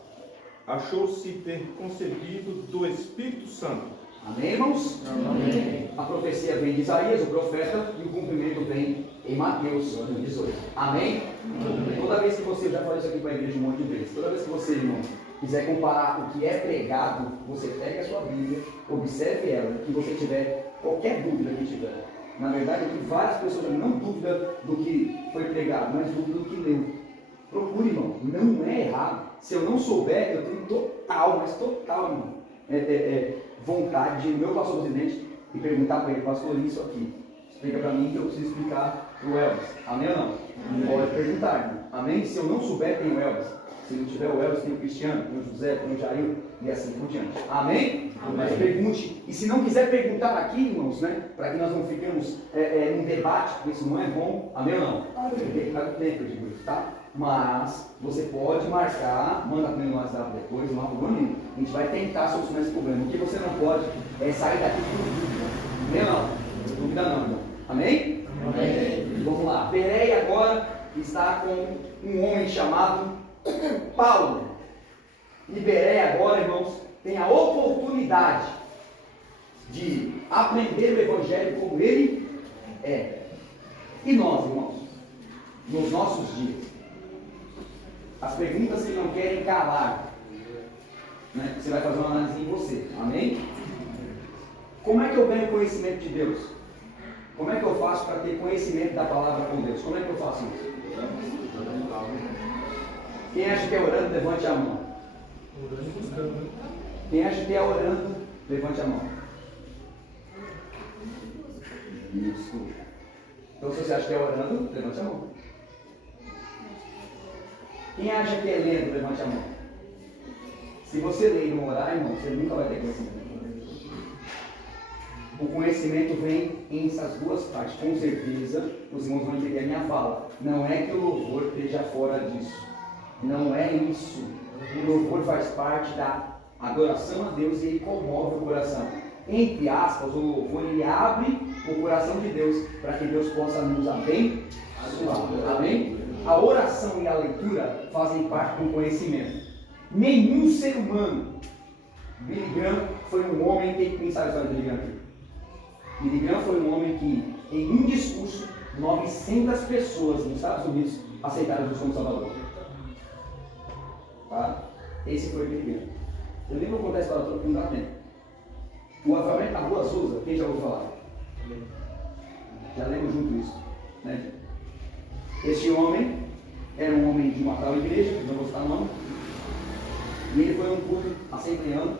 achou-se ter concebido do Espírito Santo. Amém, irmãos? Amém. A profecia vem de Isaías, o profeta, e o cumprimento vem em Mateus 18. Amém? Amém. Toda vez que você, já falei isso aqui para a igreja um monte de vezes, toda vez que você, irmão, quiser comparar o que é pregado, você pega a sua Bíblia, observe ela, e você tiver qualquer dúvida que tiver. Na verdade, aqui várias pessoas não dúvidam do que foi pregado, mas dúvidam do que leu. Procure, irmão, não é errado. Se eu não souber, eu tenho total, mas total, irmão, vontade de ir no meu pastor presidente e perguntar para ele: pastor, isso aqui, explica para mim que eu preciso explicar para o Elvis. Amém ou não? Amém. Pode perguntar, irmão. Amém? Se eu não souber, tem o Elvis. Se não tiver o Elvis, tem o Cristiano, tem o José, tem o Jair e assim por diante. Amém? Amém. Mas pergunte. E se não quiser perguntar aqui, irmãos, né, para que nós não fiquemos num debate, porque isso não é bom. Amém ou não? Amém. Tá com tempo, eu digo isso, tá? Mas você pode marcar, manda para mim no WhatsApp depois, não há problema nenhum. A gente vai tentar solucionar esse problema. O que você não pode é sair daqui com dúvida. Amém ou não? Dúvida não, irmão. Amém? Amém. Vamos lá. Bereia agora está com um homem chamado Paulo. E Bereia agora, irmãos, tem a oportunidade de aprender o Evangelho como ele é. E nós, irmãos, nos nossos dias, as perguntas que não querem calar, né? Você vai fazer uma análise em você, amém? Como é que eu ganho conhecimento de Deus? Como é que eu faço para ter conhecimento da palavra com Deus? Como é que eu faço isso? Quem acha que é orando, levante a mão. Quem acha que é orando, levante a mão. Isso. Então, se você acha que é orando, levante a mão. Quem acha que é lendo, levante a mão. Se você ler e não orar, irmão, você nunca vai ter conhecimento. O conhecimento vem em essas duas partes. Com certeza, os irmãos vão entender a minha fala. Não é que o louvor esteja fora disso. Não é isso. O louvor faz parte da adoração a Deus e ele comove o coração. Entre aspas, o louvor ele abre o coração de Deus para que Deus possa nos abençoar. Amém? A oração e a leitura fazem parte do conhecimento. Nenhum ser humano. Billy Graham foi um homem que pensaram a história de Billy Graham aqui. Billy Graham foi um homem que, em um discurso, 900 pessoas nos Estados Unidos aceitaram Jesus como Salvador. Tá? Esse foi Billy Graham. Eu nem vou contar a história toda, porque não dá tempo. O avivamento da Rua Azusa, quem já ouviu falar? Já lemos junto isso, né? Este homem era um homem de uma tal igreja, não vou citar o nome, e ele foi a um culto assembleano,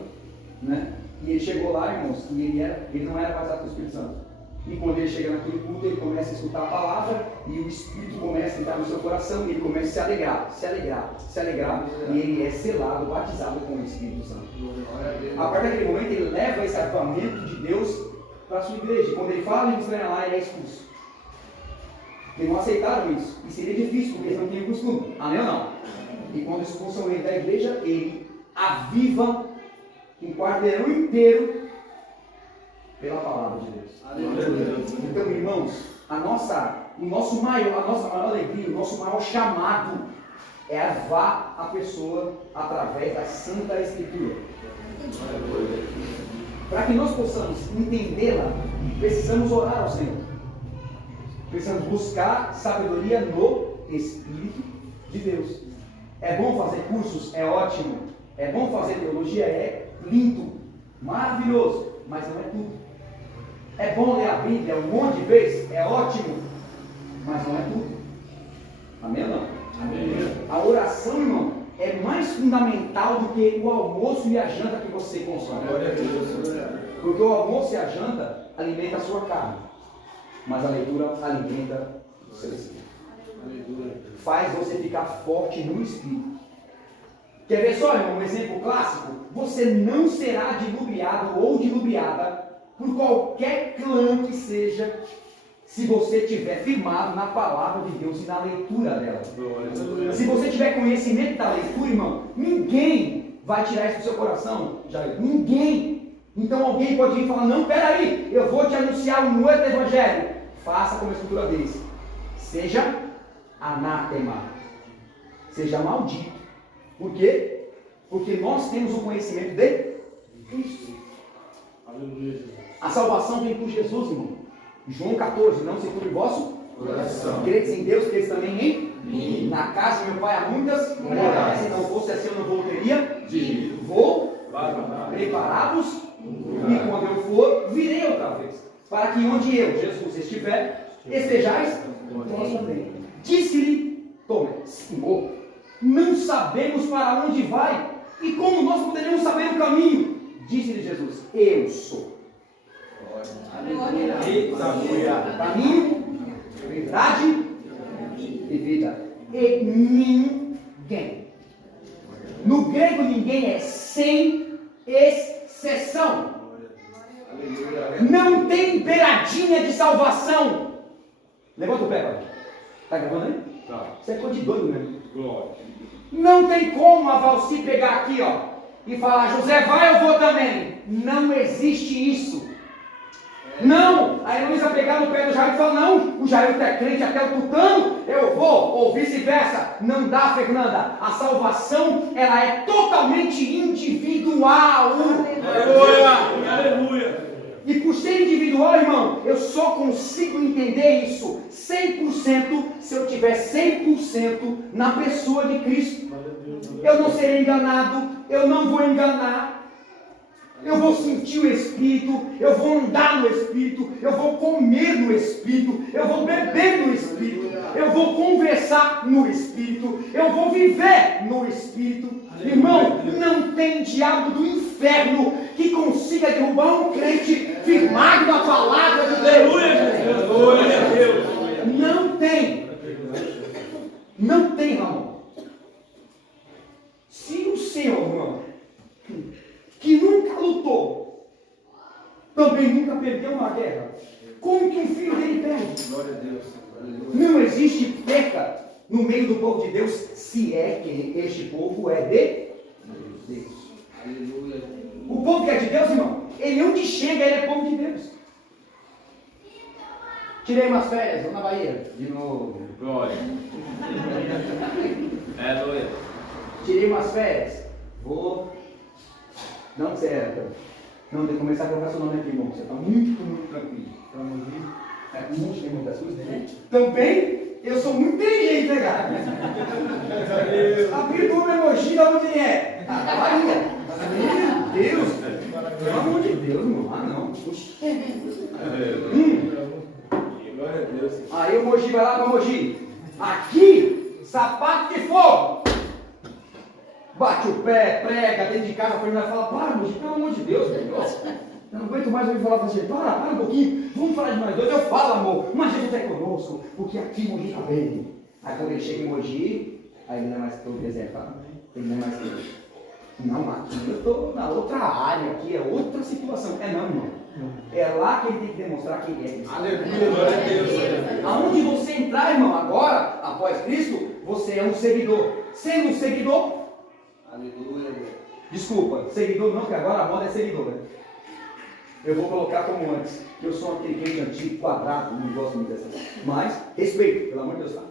né? E ele chegou lá, irmãos, e ele não era batizado com o Espírito Santo. E quando ele chega naquele culto, ele começa a escutar a palavra, e o Espírito começa a entrar no seu coração, e ele começa a se alegrar, e ele é selado, batizado com o Espírito Santo. A partir daquele momento, ele leva esse avivamento de Deus para a sua igreja. E quando ele fala em estranha lá, ele é expulso. Eles não aceitaram isso. E seria difícil, porque eles não tinham costume. Amém ou não? E quando expulsam ele da igreja, ele aviva um quarteirão inteiro pela palavra de Deus. Então, irmãos, a nossa maior alegria, o nosso maior chamado é avivar a pessoa através da Santa Escritura. Para que nós possamos entendê-la, precisamos orar ao Senhor. Precisamos buscar sabedoria no Espírito de Deus. É bom fazer cursos? É ótimo. É bom fazer teologia? É lindo, maravilhoso, mas não é tudo. É bom ler a Bíblia um monte de vezes? É ótimo, mas não é tudo. Amém ou não? Amém. A oração, irmão, é mais fundamental do que o almoço e a janta que você consome. Porque o almoço e a janta alimentam a sua carne, mas a leitura alimenta o seu espírito. Faz você ficar forte no espírito. Quer ver só, irmão, um exemplo clássico? Você não será diluviado ou diluviada por qualquer clã que seja, se você estiver firmado na palavra de Deus e na leitura dela. Se você tiver conhecimento da leitura, irmão, ninguém vai tirar isso do seu coração, Jair. Ninguém. Então alguém pode ir e falar: não, peraí, eu vou te anunciar um outro evangelho. Faça como a escritura diz. Seja anátema. Seja maldito. Por quê? Porque nós temos o conhecimento de Cristo. Aleluia, Jesus. A salvação vem por Jesus, irmão. João 14, não se turbe o vosso Coração. credes em Deus, credes também em mim. Na casa do meu pai há muitas moradas. Se não fosse assim, eu não voltaria. Vou preparar-vos, e quando eu for, virei outra vez. Para que onde eu, Jesus, estiver, estejais vós também. Disse-lhe Tomé: Senhor, não sabemos para onde vai, e como nós poderíamos saber o caminho? Disse-lhe Jesus: Eu sou. Caminho, verdade e vida. E ninguém. No grego, ninguém é sem exceção. Não tem beiradinha de salvação. Levanta o pé, pai. Está gravando aí? Tá. Isso é coisa de doido mesmo. Glória. Não tem como a Valci pegar aqui, ó, e falar: José, vai, eu vou também. Não existe isso. Não, a Heloísa pegar no pé do Jair e falar: não, o Jair é crente até o tutano, eu vou, ou vice-versa. Não dá, Fernanda. A salvação, ela é totalmente individual. Aleluia. Aleluia. E por ser individual, irmão, eu só consigo entender isso 100% se eu tiver 100% na pessoa de Cristo. Eu não serei enganado, eu não vou enganar. Eu vou sentir o Espírito, eu vou andar no Espírito, eu vou comer no Espírito, eu vou beber no Espírito, eu vou conversar no Espírito, eu vou viver no Espírito. Irmão, não tem diabo do inferno que consiga derrubar um crente firmado na palavra de Deus. Glória a Deus. Não tem. Não tem, Ramon. Se o Senhor, irmão, que nunca lutou, também nunca perdeu uma guerra, como que um filho dele perde? Glória a Deus. Não existe perca no meio do povo de Deus, se é que este povo é de Deus. Aleluia. O povo que é de Deus, irmão, ele onde chega, ele é povo de Deus. Tirei umas férias, vou na Bahia, de novo. Glória. Aleluia. Tirei umas férias, vou. Não certo. Não, tem que começar a colocar seu nome aqui, irmão. Você está muito tranquilo. Tem muitas coisas, né? Também, eu sou muito inteligente, né, cara? Abrir o emoji da onde ele é. Bahia. Meu Deus, pelo amor de Deus, irmão. Ah, não. Glória a Deus. Aí o Mogi vai lá para Mogi. Aqui, sapato de fogo. Bate o pé, prega, dentro de casa, a família fala: para, Mogi, pelo amor de Deus, velho. Eu não aguento mais ouvir falar para você: para um pouquinho, vamos falar de nós dois. Eu falo, amor, mas Jesus é conosco, porque aqui Mogi está bem. Aí quando ele chega em Mogi, aí ele não é mais que o deserto, tá? Ele não é mais que eu. Não, aqui eu estou na outra área, aqui é outra situação. É não, irmão. É lá que ele tem que demonstrar quem ele é. Aleluia. Glória a Deus. Aonde você entrar, irmão, agora, após Cristo, você é um seguidor. Sendo um seguidor, Aleluia. desculpa, seguidor não, porque agora a moda é seguidor, né? Eu vou colocar como antes. Eu sou aquele crente antigo, quadrado, não gosto muito dessa. Mas, respeito, pelo amor de Deus, tá?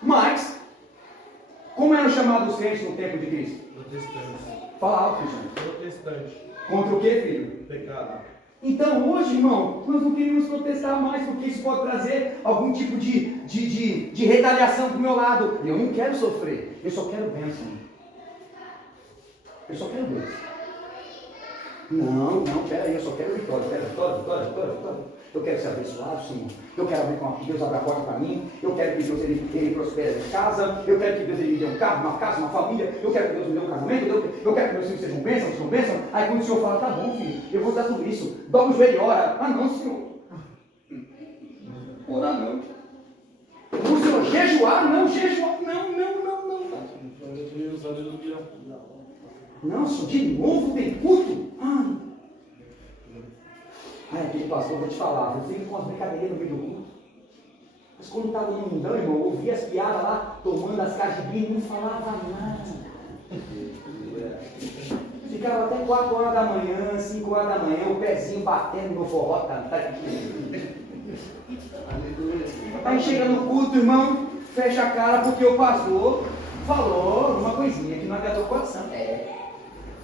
Mas, como eram chamados os crentes no tempo de Cristo? Protestante. Fala alto, Cristiano. Protestante. Contra o que, filho? Pecado. Então hoje, irmão, nós não queremos protestar mais, porque isso pode trazer algum tipo de retaliação para o meu lado. Eu não quero sofrer, eu só quero bênção. Eu só quero bênção. Não, peraí, eu só quero vitória. Eu quero ser abençoado, Senhor. Eu quero ver como Deus abre a porta para mim. Eu quero que Deus ele prospere a minha casa. Eu quero que Deus ele me dê um carro, uma casa, uma família. Eu quero que Deus me dê um casamento. Eu quero que meus filhos sejam bênçãos. Aí quando o Senhor fala: tá bom, filho, eu vou dar tudo isso. Dobra o joelho e ora. Ah, não, Senhor. Orar não. O Senhor jejuar? Não, jejuar. Não. Glória a Deus, aleluia. Não, Senhor, de novo tem culto? Ai, aquele pastor, eu vou te falar, eu fico com as brincadeiras no meio do culto. Mas quando estava no mundão, irmão, eu ouvia as piadas lá, tomando as cajibinhas e não falava nada. Ficava até 4 horas da manhã, 5 horas da manhã, o pezinho batendo no forró. Aí chega no culto, irmão, fecha a cara porque o pastor falou uma coisinha que não agradou o coração.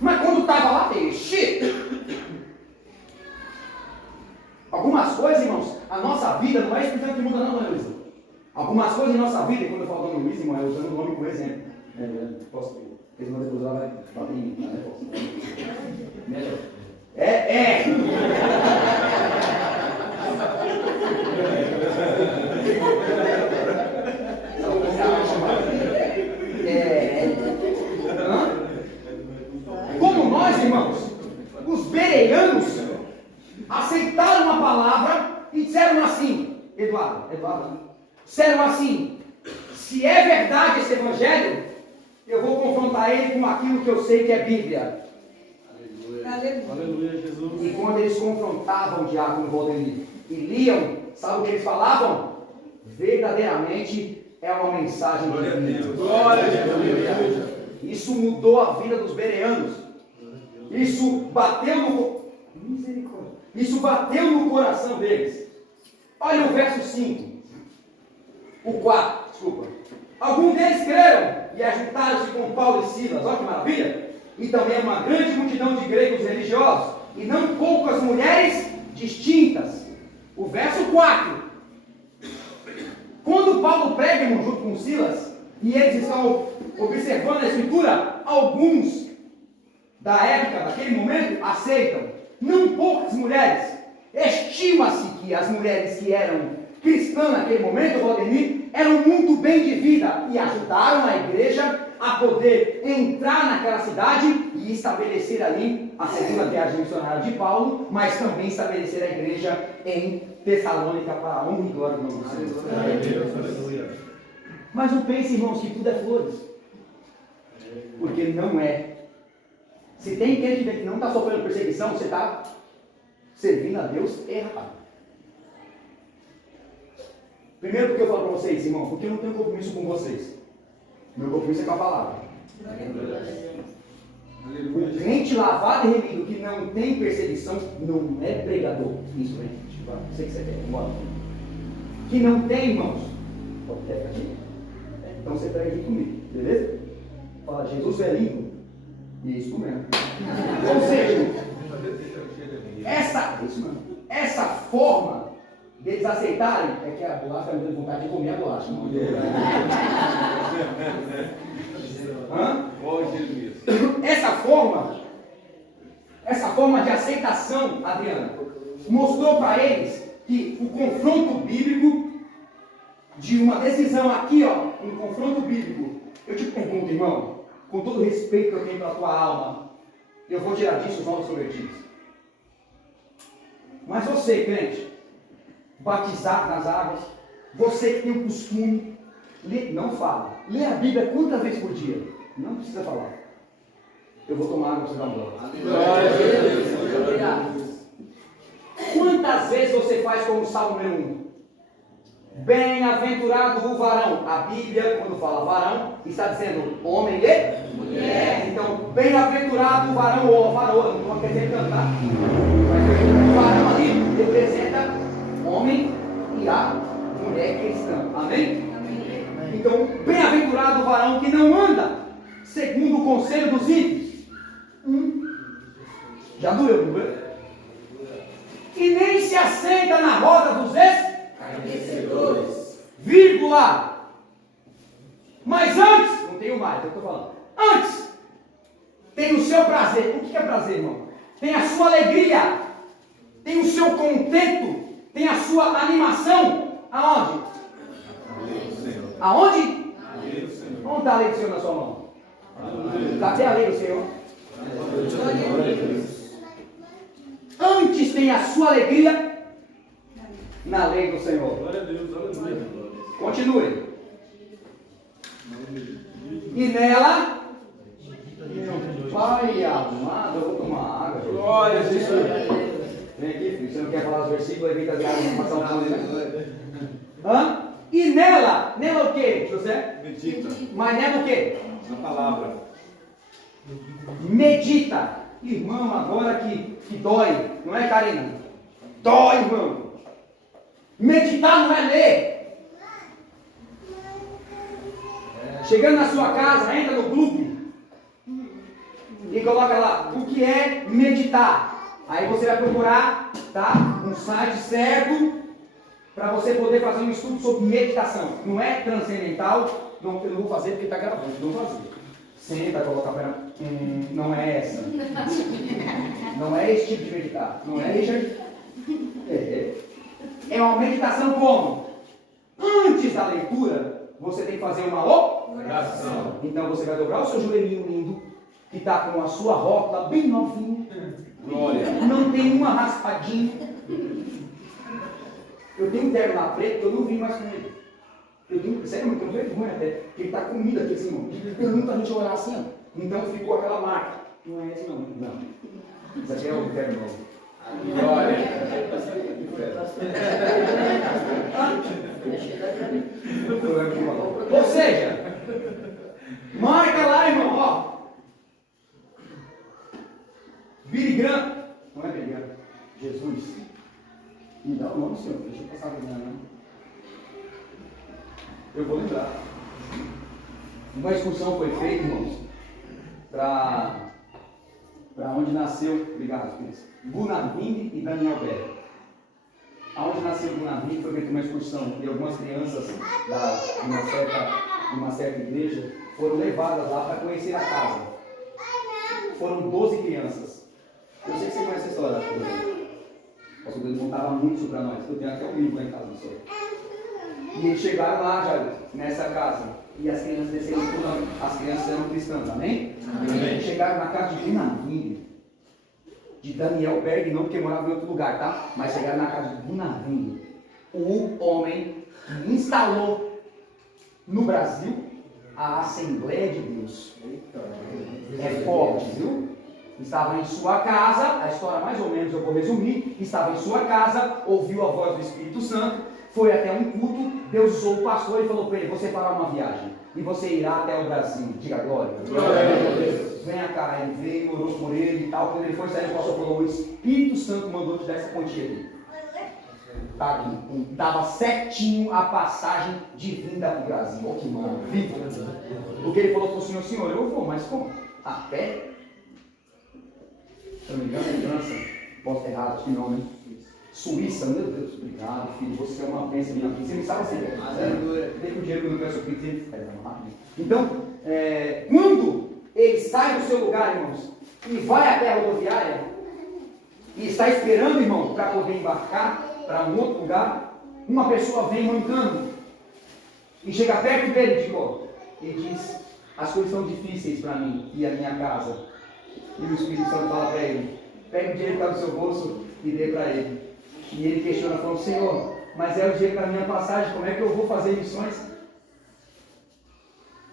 Mas quando estava lá, algumas coisas, irmãos, a nossa vida não é o Espírito Santo que muda, não, Dona Luísa. Algumas coisas em nossa vida, e quando eu falo Dona Luísa, irmão, eu usando o nome como exemplo. Posso? Porque senão depois ela vai bater em mim, né? Posso? Melhor. Como nós, irmãos, os bereanos aceitaram a palavra e disseram assim, Eduardo, disseram assim, se é verdade esse evangelho, eu vou confrontar ele com aquilo que eu sei que é Bíblia. Aleluia, Jesus. E quando eles confrontavam o diácono Valdemir e liam, sabe o que eles falavam? Verdadeiramente é uma mensagem divina. Glória a Deus. Isso mudou a vida dos bereanos. Isso bateu no coração deles. Olha o verso 5. O 4, desculpa. Alguns deles creram e ajuntaram-se com Paulo e Silas. Olha que maravilha. E também uma grande multidão de gregos religiosos. E não poucas mulheres distintas. O verso 4. Quando Paulo prega, irmão, junto com Silas, e eles estão observando a escritura, alguns da época, daquele momento, aceitam. Não poucas mulheres. Estima-se que as mulheres que eram cristãs naquele momento, Valdemir, eram muito bem de vida e ajudaram a igreja a poder entrar naquela cidade e estabelecer ali a segunda viagem missionária de Paulo, mas também estabelecer a igreja em Tessalônica para a honra e glória do nome do Senhor. Mas não pense, irmãos, que tudo é flores. Porque não é. Se tem crente que não está sofrendo perseguição, você está servindo a Deus errado. Primeiro, porque eu falo para vocês, irmão, porque eu não tenho compromisso com vocês. Meu compromisso é com a palavra. O crente lavado e remido que não tem perseguição não é pregador. Isso, hein? Não sei o que você quer. Vamos embora. Que não tem, irmãos. Quer pra gente? Então você prega aqui comigo, beleza? Fala, Jesus é lindo. E isso mesmo. Ou seja, essa forma deles aceitarem é que a bolacha está me dando vontade de comer a bolacha. Não? Essa forma de aceitação, Adriana, mostrou para eles que o confronto bíblico de uma decisão aqui, ó, um confronto bíblico. Eu te pergunto, irmão, com todo o respeito que eu tenho pela tua alma, eu vou tirar disso os novos convertidos. Mas você, crente, batizado nas águas, você que tem o costume, não fala. Lê a Bíblia quantas vezes por dia? Não precisa falar. Eu vou tomar água para você dar um banho. Quantas vezes você faz como o Salmo número 1? Bem-aventurado o varão. A Bíblia, quando fala varão, está dizendo homem e mulher. Então, bem-aventurado o varão ou a varoa, não quer dizer cantar. Mas o varão ali representa homem e a mulher cristã. Amém? Então, bem-aventurado o varão que não anda segundo o conselho dos ímpios. Já doeu, não doeu? E nem se assenta na roda dos escarnecedores. Vírgula. Mas antes, não tenho mais, eu estou falando. Antes, tem o seu prazer. O que é prazer, irmão? Tem a sua alegria, tem o seu contento, tem a sua animação. Aonde? Aonde? Onde está a lei do Senhor na sua mão? Cadê a lei do Senhor? Antes tem a sua alegria na lei do Senhor. Glória a Deus, aleluia. Continue. E nela, Pai amado, eu vou tomar água. Glória a Jesus. Vem aqui, filho. Você não quer falar os versículos, aí vem trazer água, passar um pano, né? E nela o que, José? Medita Mas nela o que? na palavra. Medita. Irmão, agora que dói, não é, Karina? Dói, irmão. Meditar não é ler. Chegando na sua casa, entra no grupo. E coloca lá, o que é meditar? Aí você vai procurar, tá? Um site certo para você poder fazer um estudo sobre meditação. Não é transcendental, não, eu não vou fazer porque está gravando, não vou fazer. Senta, coloca a perna. Não é essa. Não é esse tipo de meditar. Não é isso. É uma meditação como? Antes da leitura, você tem que fazer uma oração. Então você vai dobrar o seu joelhinho lindo, que está com a sua rótula bem novinha. Glória. Não tem uma raspadinha. Eu tenho um terno lá preto que eu não vim mais com ele. Sério, eu tenho vergonha até, porque ele está comido aqui assim, irmão. Pelo muita gente orar assim, ó. Então ficou aquela marca. Não é esse não. Não. Isso aqui é o terno novo. Glória. Ou seja, marca lá, irmão, ó. Billy Graham. Não é Billy Graham. Jesus. Me dá o nome, senhor. Deixa eu passar a vergonha, não. Eu vou lembrar. Uma excursão foi feita, irmãos, para onde nasceu, obrigado, filhos, Gunnar-Ving e Daniel Berg. Aonde nasceu Gunnar-Ving foi feita uma excursão e algumas crianças de uma certa igreja foram levadas lá para conhecer a casa. Foram 12 crianças. Eu sei que você conhece a história, acho que o pastor Deus contava muito isso para nós. Eu tenho até um livro lá em casa, não sei. E eles chegaram lá, já, nessa casa. E as crianças desceram tudo, as crianças eram cristãs, amém? Amém. Chegaram na casa de Gunnar-Ving, de Daniel Berg, não porque morava em outro lugar, tá? Mas chegaram na casa de Gunnar-Ving, o homem que instalou no Brasil a Assembleia de Deus. É forte, viu? Estava em sua casa, a história mais ou menos eu vou resumir, estava em sua casa, ouviu a voz do Espírito Santo, foi até um culto, Deus usou o pastor e falou para ele, você fará uma viagem, e você irá até o Brasil, diga glória. Glória a Deus. Venha cá, ele veio, orou por ele e tal, quando ele foi sair, o pastor falou, o Espírito Santo mandou te dar essa quantia aqui. Tá aqui, estava certinho a passagem de vinda para o Brasil, olha que maravilha. Porque ele falou para o senhor, eu vou, mas como? A pé? Se eu não me engano, é França, posso ter errado, acho que não, né? Suíça, meu Deus, obrigado, filho, você é uma bênção minha vida. Você me sabe assim, tem o dinheiro que eu não peço o Pix, então, quando ele sai do seu lugar, irmãos, e vai até a rodoviária, e está esperando, irmão, para poder embarcar para um outro lugar, uma pessoa vem mancando, e chega perto dele e diz, as coisas estão difíceis para mim e a minha casa. E o Espírito Santo fala para ele, pega o dinheiro que está no seu bolso e dê para ele. E ele questiona, falando, Senhor, mas é o dinheiro para a minha passagem, como é que eu vou fazer missões?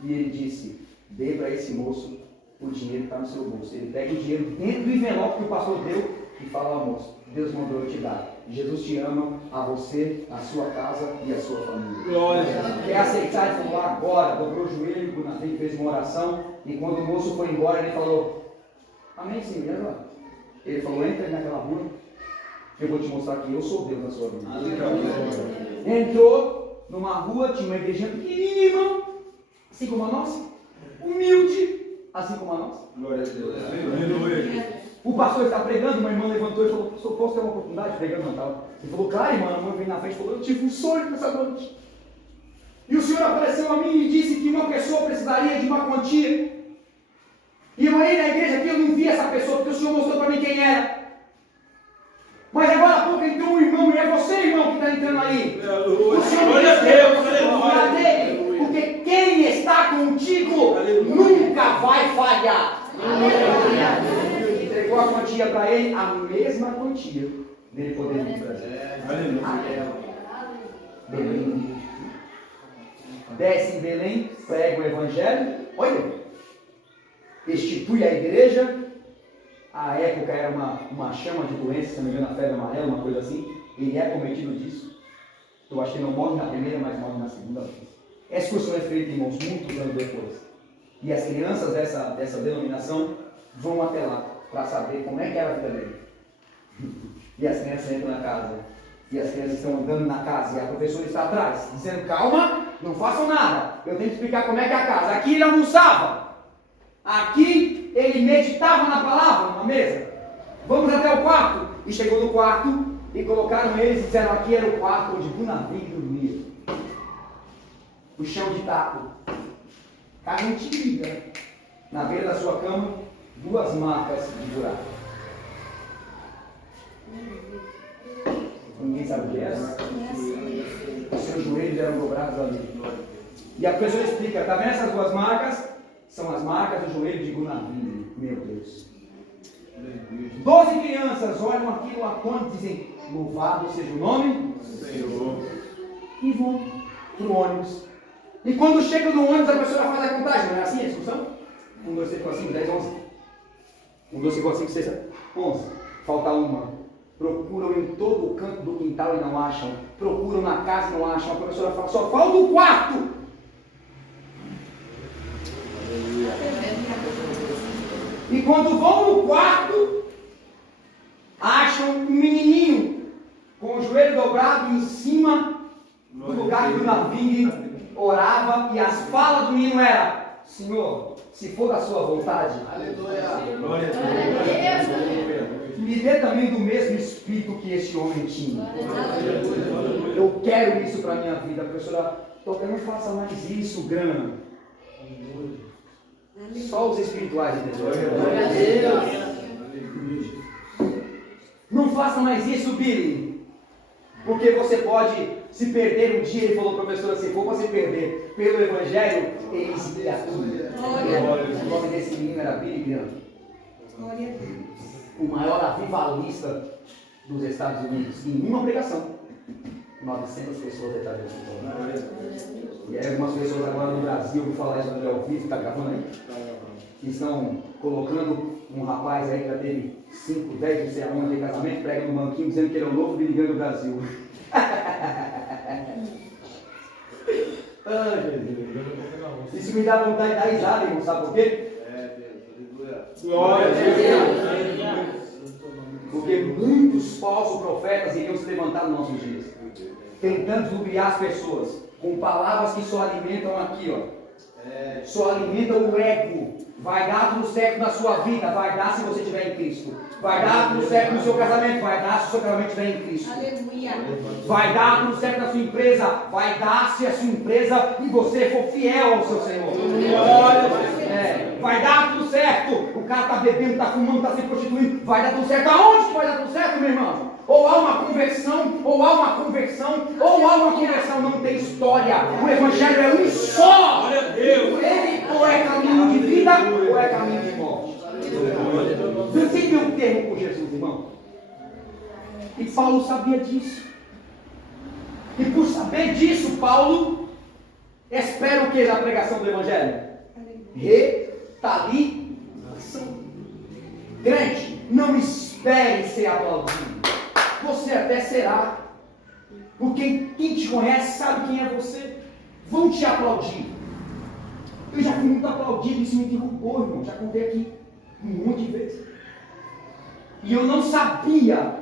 E ele disse, dê para esse moço o dinheiro que está no seu bolso. Ele pega o dinheiro dentro do envelope que o pastor deu e fala ao moço, Deus mandou eu te dar. Jesus te ama, a você, a sua casa e a sua família. Glória. Quer aceitar? Ele falou, agora, dobrou o joelho, Gunnar-Ving fez uma oração, e quando o moço foi embora, ele falou, amém, Senhor, e agora? Ele falou, entra naquela rua, eu vou te mostrar que eu sou Deus na sua vida. Entrou numa rua, tinha uma igreja pequenininha, irmão, assim como a nossa, humilde, assim como a nossa. Glória a Deus. Aleluia. O pastor está pregando, uma irmã levantou e falou, pastor, posso ter uma oportunidade de pregar no Natal? Ele falou, claro, irmã, a irmã veio na frente e falou, eu tive um sonho nessa noite. E o Senhor apareceu a mim e disse que uma pessoa precisaria de uma quantia. E eu aí na igreja aqui, eu não vi essa pessoa, porque o Senhor mostrou para mim quem era. Mas agora há pouco entrou um irmão, e é você, irmão, que está entrando aí. O Senhor disse dele, porque quem está contigo nunca vai falhar. Entregou a quantia para ele, a mesma quantia dele poder vir para Belém. Desce em Belém, prega o evangelho, olha, institui a igreja. A época era uma chama de doença, se não me engano, a febre amarela, uma coisa assim. Ele é cometido disso. Eu acho que não morre na primeira, mas morre na segunda vez. Essa excursão é feita, irmãos, muitos anos depois. E as crianças dessa denominação vão até lá para saber como é que era a vida dele. E as crianças entram na casa. E as crianças estão andando na casa. E a professora está atrás, dizendo, calma, não façam nada. Eu tenho que explicar como é que é a casa. Aqui ele almoçava. Aqui ele meditava na palavra, numa mesa. Vamos até o quarto. E chegou no quarto e colocaram eles e disseram: aqui era o quarto onde Gunavim dormia. O chão de taco, carne antiga. Na beira da sua cama, 2 marcas de buraco. Ninguém sabe o que é? Os seus joelhos eram dobrados ali. E a pessoa explica: está vendo essas 2 marcas? São as marcas do joelho de Gunavim. Meu Deus. 12 crianças olham aquilo atônitos e dizem: louvado seja o nome do Senhor. E vão para o ônibus. E quando chega no ônibus, a pessoa faz a contagem. Não é assim a discussão? 1, 2, 3, 4, 5, 10, 11. 1, 2, 3, 4, 5, 6, 7, 11. Falta uma. Procuram em todo o canto do quintal e não acham. Procuram na casa e não acham. A professora fala: só falta o quarto. E quando vão no quarto, acham um menininho com o joelho dobrado em cima do lugar que o Gunavim orava, e as falas do menino eram: Senhor, se for da sua vontade, Aleluia. me dê também do mesmo espírito que esse homem tinha. Eu quero isso para a minha vida. A professora: não faça mais isso, grana. Só os espirituais entenderam. Não faça mais isso, Billy, porque você pode se perder um dia. Ele falou para a professora: se for para se perder pelo Evangelho, eis-me aqui. O nome desse menino era Billy Graham, o maior avivalista dos Estados Unidos, em uma pregação. 900 pessoas detalhando. E aí algumas pessoas agora no Brasil, vou falar isso ao vivo, está gravando aí? Que estão colocando um rapaz aí que já teve 5, 10, não sei aonde de casamento, prega no banquinho dizendo que ele é o novo Billy Graham do Brasil. Isso me dá vontade de dar risada, irmão, sabe por quê? Glória a Deus. Porque muitos falsos profetas iriam se levantar nos nossos dias, tentando lubriar as pessoas com palavras que só alimentam aqui, ó. Só alimentam o ego. Vai dar tudo certo na sua vida, vai dar se você estiver em Cristo. Vai dar tudo certo no seu casamento, vai dar se o seu casamento estiver em Cristo. Aleluia. Vai dar tudo certo na sua empresa, vai dar se a sua empresa e você for fiel ao seu Senhor. Vai dar tudo certo. O cara está bebendo, está fumando, está se prostituindo. Vai dar tudo certo. Aonde que vai dar tudo certo, meu irmão? Ou há uma conversão, ou há uma conversão, ou há uma conversão. Não tem história. O Evangelho é um só. Ele ou é caminho de vida, ou é caminho de morte. Não tem meu termo com Jesus, irmão. E Paulo sabia disso. E por saber disso, Paulo espera o que na pregação do Evangelho? Retaliação. Crente, não espere ser aplaudido. Você até será. Porque quem te conhece sabe quem é você. Vão te aplaudir. Eu já fui muito aplaudido, isso me derrubou, irmão. Já contei aqui um monte de vezes. E eu não sabia,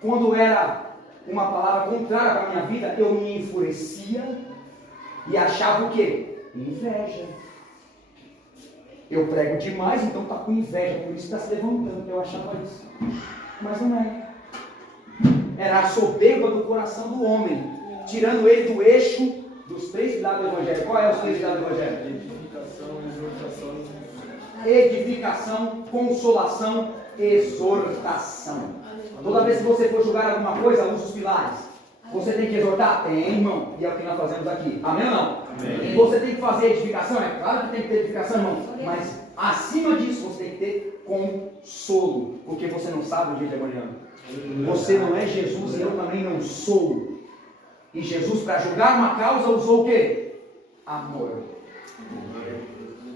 quando era uma palavra contrária para a minha vida, eu me enfurecia e achava o quê? Inveja. Eu prego demais, então está com inveja, por isso está se levantando. Eu achava isso. Mas não é. Era a soberba do coração do homem, tirando ele do eixo dos 3 pilares do Evangelho. Qual é os 3 pilares do Evangelho? Edificação, consolação, exortação. Toda vez que você for julgar alguma coisa, use os pilares. Você tem que exortar? Tem, irmão. E é o que nós fazemos aqui. Amém ou não? Amém. Você tem que fazer edificação? É claro que tem que ter edificação, irmão. Mas acima disso, você tem que ter consolo. Porque você não sabe o dia de amanhã. Você não é Jesus e eu também não sou. E Jesus, para julgar uma causa, usou o quê? Amor.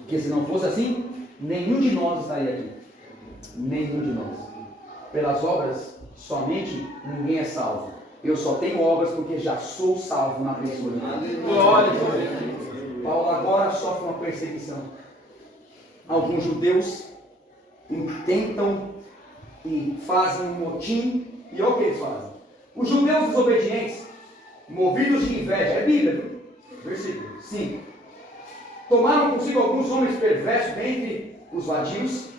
Porque se não fosse assim, nenhum de nós estaria aqui. Nenhum de nós. Pelas obras, somente ninguém é salvo. Eu só tenho obras porque já sou salvo na pessoa de Deus. Glória a Deus. Paulo agora sofre uma perseguição. Alguns judeus intentam e fazem um motim. E olha o que eles fazem. Os judeus desobedientes, movidos de inveja, é Bíblia, viu? Versículo 5. Tomaram consigo alguns homens perversos dentre os vadios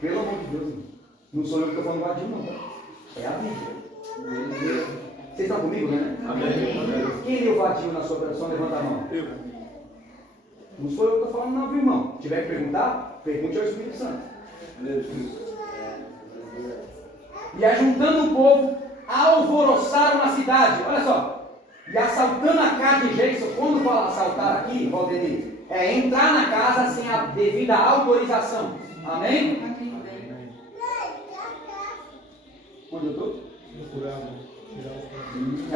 Pelo amor de Deus, irmão. Não sou eu que estou falando vadio, não, tá? É a Bíblia. Vocês estão comigo, né? Amém. Quem leu vadio na sua tradução, levanta a mão. Eu. Não sou eu que estou falando, não, viu, irmão? Se tiver que perguntar, pergunte ao Espírito Santo. E ajuntando o povo, alvoroçaram a cidade. Olha só. E assaltando a casa de Jason, quando fala assaltar aqui, Valdenir, é entrar na casa sem a devida autorização. Amém? Onde eu estou?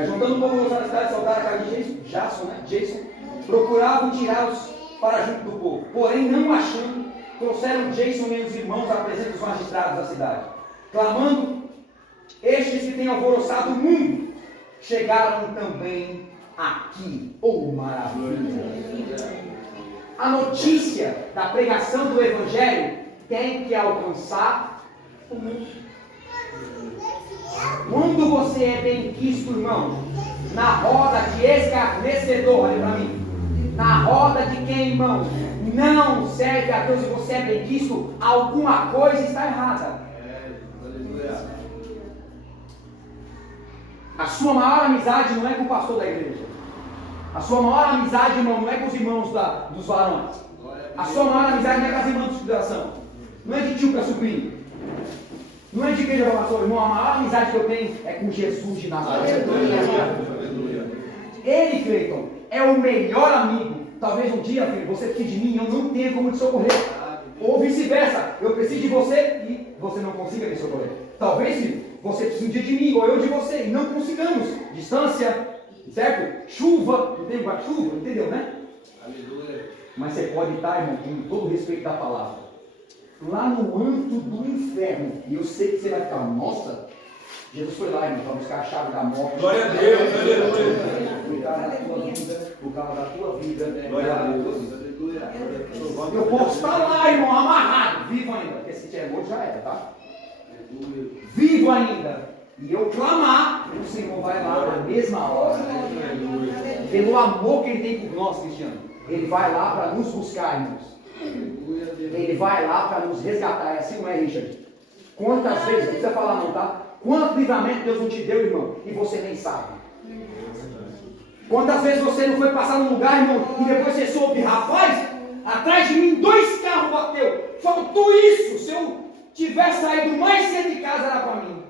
Juntando o povo alvoroçaram a cidade, assaltaram a casa de Jason, procuravam tirá-los para junto do povo. Porém, não achando, trouxeram Jason e os irmãos à presença dos magistrados da cidade, clamando: estes que têm alvoroçado o mundo chegaram também aqui. Oh, maravilha! A notícia da pregação do Evangelho tem que alcançar o mundo. Quando você é bem quisto, irmão, na roda de escarnecedor, olha para mim, na roda de quem, irmão, não serve a Deus e você é bem quisto, alguma coisa está errada. A sua maior amizade não é com o pastor da igreja. A sua maior amizade, irmão, não é com os irmãos dos varões. A sua maior amizade não é com as irmãs de consideração. Não é de tio para sobrinho. Não é de igreja para pastor, irmão. A maior amizade que eu tenho é com Jesus de Nazaré. Ele, Cleiton, é o melhor amigo. Talvez um dia, filho, você precise de mim e eu não tenha como te socorrer. Ou vice-versa, eu preciso de você e você não consiga me socorrer. Talvez, filho, você precise um dia de mim ou eu de você e não consigamos. Distância, certo? Chuva, não tem guarda-chuva, entendeu, né? Aleluia. Mas você pode estar, irmão, com todo o respeito da palavra, lá no anto do inferno. E eu sei que você vai ficar, nossa, Jesus foi lá, irmão, para buscar a chave da morte. Glória a Deus, aleluia. Por causa da tua vida, por causa da tua vida. Glória a Deus. Eu posso estar lá, irmão, amarrado, vivo ainda. Porque se tiver morto já era, tá? Vivo ainda. E eu clamar, o Senhor vai lá na mesma hora. Pelo amor que Ele tem por nós, Cristiano. Ele vai lá para nos buscar, irmãos. Ele vai lá para nos resgatar. É assim, não é, Richard? Quantas vezes, não precisa falar não, tá? Quanto livramento Deus não te deu, irmão, e você nem sabe. Quantas vezes você não foi passar num lugar, irmão, e depois você soube, rapaz, atrás de mim 2 carros bateu. Faltou isso. Se eu tivesse saído mais cedo de casa, era para mim.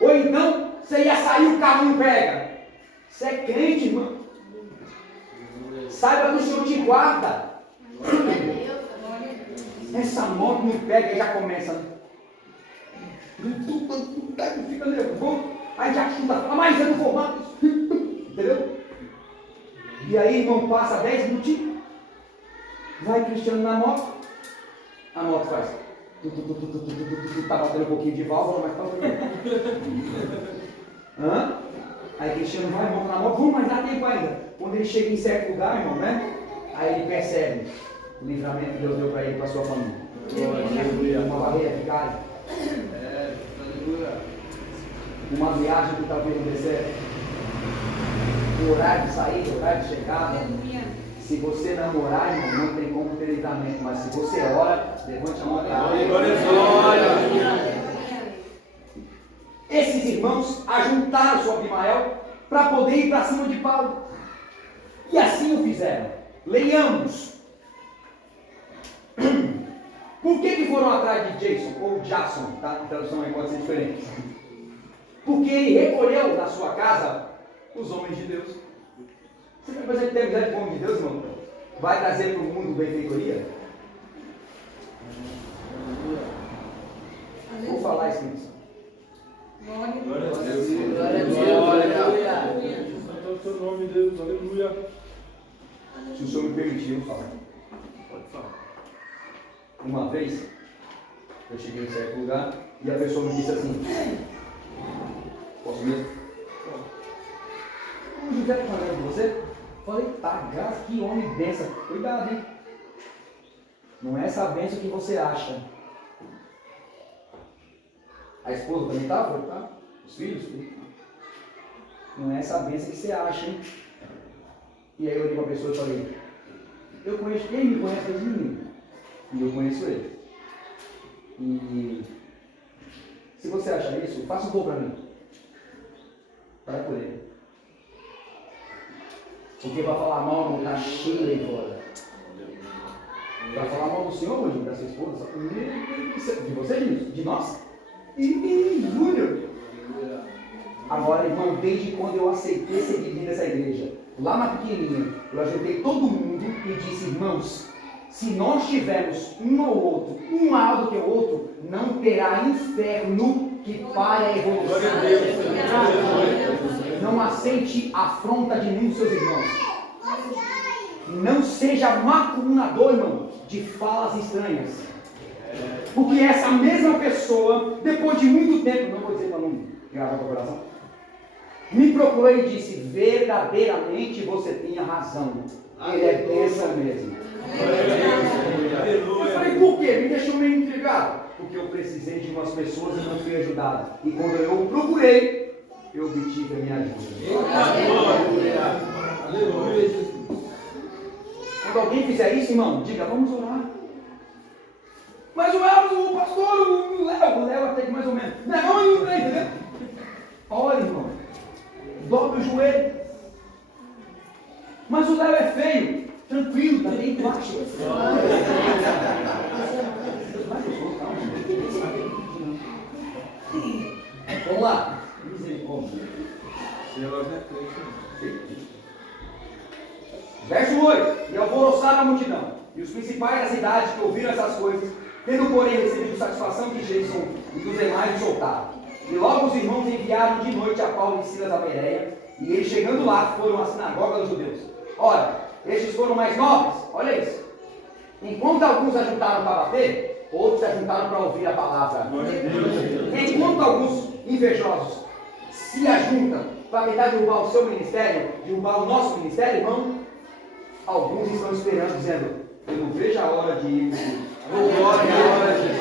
Ou então, você ia sair, o carro não pega. Você é crente, irmão. Saiba que o Senhor te guarda. Essa moto não pega e já começa. Fica nervoso. Aí já chuta. Mas eu não vou mais. Entendeu? E aí, irmão, passa 10 minutinhos. Vai Cristiano na moto. A moto faz. Tá batendo um pouquinho de válvula, mas tá Hã? Aí Cristiano vai, monta na moto, mas dá tempo ainda. Quando ele chega em certo lugar, irmão, né? Aí ele percebe o livramento que Deus deu para ele e para sua família. Uma barreira de gás. Uma viagem que talvez não dê certo. O horário de saída, o horário de chegada. Se você não orar, irmão, não tem como ter livramento. Mas se você ora, levante a mão. Esses irmãos ajuntaram sua Abimael para poder ir para cima de Paulo. E assim o fizeram. Leiamos. Por que foram atrás de Jason, ou Jason, tá? A tradução aí pode ser diferente. Porque ele recolheu da sua casa os homens de Deus. Você vai fazer que tem amizade com o homem de Deus, irmão? Vai trazer para o mundo benfeitoria? Vou falar isso, irmão. Glória a Deus. Glória a Deus. Santo é o teu nome, Deus. Aleluia. Se o Senhor me permitir, eu vou falar. Pode falar. Uma vez, eu cheguei em certo lugar e a pessoa me disse assim: posso mesmo? O José está falando de você? Falei, tá, graças, que homem benção. Cuidado, hein? Não é essa benção que você acha. A esposa também tá? Foi, tá? Os filhos? Não é essa benção que você acha, hein? E aí eu olhei para a pessoa e falei: eu conheço, quem me conhece desde menino? E eu conheço ele. E se você acha isso, faça um gol para mim. Vai por ele. Porque para falar mal, irmão, tá cheio aí fora. Para falar mal do Senhor, hoje, da sua esposa, de você, de nós? E Júnior. Agora, irmão, desde quando eu aceitei ser dirigido dessa igreja, lá na pequenininha, eu ajuntei todo mundo e disse, irmãos, se nós tivermos um ou outro, um maior do que o outro, não terá inferno que pare a evolução. Não aceite a afronta de nenhum dos seus irmãos. Não seja macumunador, irmão, de falas estranhas. Porque essa mesma pessoa, depois de muito tempo, não vou dizer para não gravar para o coração, me procurou e disse, verdadeiramente você tinha razão. Ele é bênção mesmo. Eu falei, por quê? Me deixou meio intrigado. Porque eu precisei de umas pessoas e não fui ajudado. E quando eu procurei, eu obtive a minha ajuda. Aleluia. Quando alguém fizer isso, irmão, diga, vamos orar. Mas o Elvis, o pastor, o Léo até que mais ou menos. Não, entendeu? Olha, irmão. Dobre o joelho. Mas o Léo é feio. Tranquilo, tá bem baixo. Vamos lá. Verso 8. E alvoroçaram a multidão. E os principais da cidade que ouviram essas coisas, tendo porém recebido satisfação de Jason e dos demais, o soltaram. E logo os irmãos enviaram de noite a Paulo e Silas a Bereia, e eles chegando lá foram à sinagoga dos judeus. Ora, estes foram mais nobres, olha isso. Enquanto alguns ajuntaram para bater, outros se ajuntaram para ouvir a palavra. Enquanto alguns invejosos se ajuntam para tentar derrubar o seu ministério, derrubar o nosso ministério, irmão, alguns estão esperando, dizendo, eu não vejo a hora de ir. Glória a hora de ir.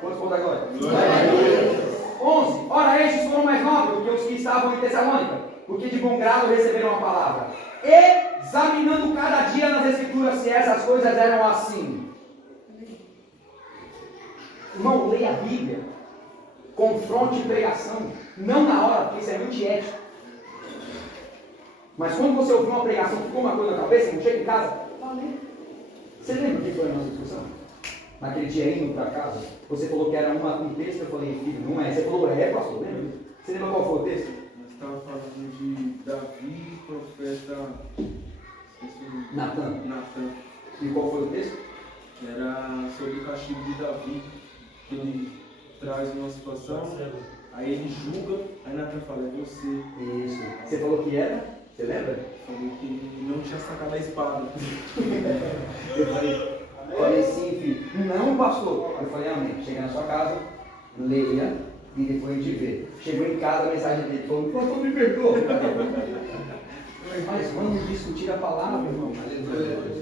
Quantos pontos agora? 11. Ora, estes foram mais nobres do que os que estavam em Tessalônica, porque de bom grado receberam a palavra. Examinando cada dia nas Escrituras se essas coisas eram assim. Irmão, leia a Bíblia. Confronte pregação. Não na hora, porque isso é antiético. Mas quando você ouviu uma pregação, ficou uma coisa na cabeça, não chega em casa, falei. Você lembra o que foi a nossa discussão? Naquele dia indo para casa, você falou que era um texto, eu falei, filho, não é. Você falou, é, pastor, lembra? Você lembra qual foi o texto? Nós estávamos falando de Davi, profeta Natan. E qual foi o texto? Era sobre o castigo de Davi, que ele traz uma situação, aí ele julga, aí Natan fala, é você. Isso. Você falou que era? Você lembra? Falou que ele não tinha sacado a espada. Eu falei sim, filho. Não, pastor. Eu falei, amém. Chega na sua casa, leia e depois a gente vê. Chegou em casa, a mensagem dele falou, pastor, me perdoa. Mas vamos discutir a palavra, irmão.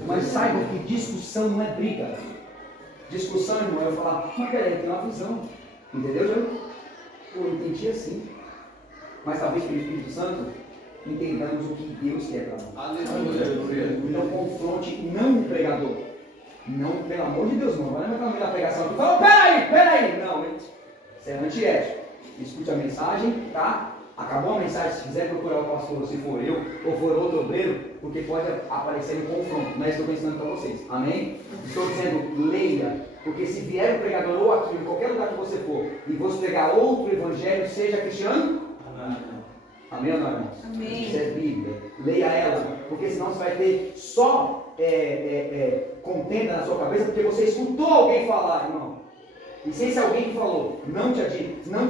Mas saibam que discussão não é briga. Discussão, irmão, é eu falar, mas peraí, tem uma visão. Entendeu, João? Eu entendi assim. Mas talvez pelo Espírito Santo entendamos o que Deus quer para nós. Não confronte, não o pregador. Não, pelo amor de Deus, não. Não é na pregação que fala, peraí. Não, isso é antiético. Escute a mensagem, tá? Acabou a mensagem, se quiser procurar o pastor, se for eu ou for outro obreiro, porque pode aparecer um confronto. Não é isso que eu estou ensinando para vocês. Amém? Estou dizendo, leia. Porque se vier o pregador ou aqui, em qualquer lugar que você for, e você pregar outro evangelho, seja cristiano, amém ou não, irmãos? Amém. Isso é Bíblia. Leia ela, porque senão você vai ter só contenda na sua cabeça, porque você escutou alguém falar, irmão. E se esse alguém que falou não te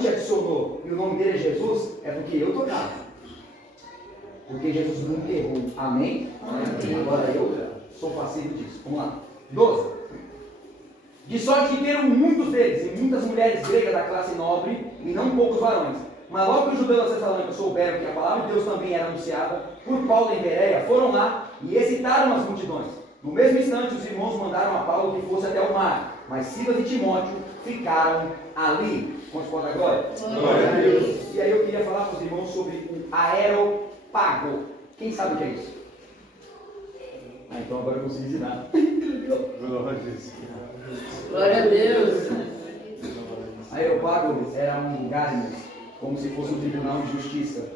adicionou e o nome dele é Jesus, é porque eu estou errado. Porque Jesus nunca errou. Amém? Amém? Agora eu sou passivo disso. Vamos lá. 12. De sorte que teram muitos deles e muitas mulheres gregas da classe nobre e não poucos varões. Mas logo que os judeus da Tessalônica souberam que a palavra de Deus também era anunciada por Paulo em Bereia, foram lá e excitaram as multidões. No mesmo instante, os irmãos mandaram a Paulo que fosse até o mar, mas Silas e Timóteo ficaram ali. Quantos podem agora? Glória a Deus. E aí eu queria falar para os irmãos sobre o aeropago. Quem sabe o que é isso? Ah, então agora eu consigo ensinar. Glória a Deus. Areópago era um lugar, irmãos, como se fosse um tribunal de justiça.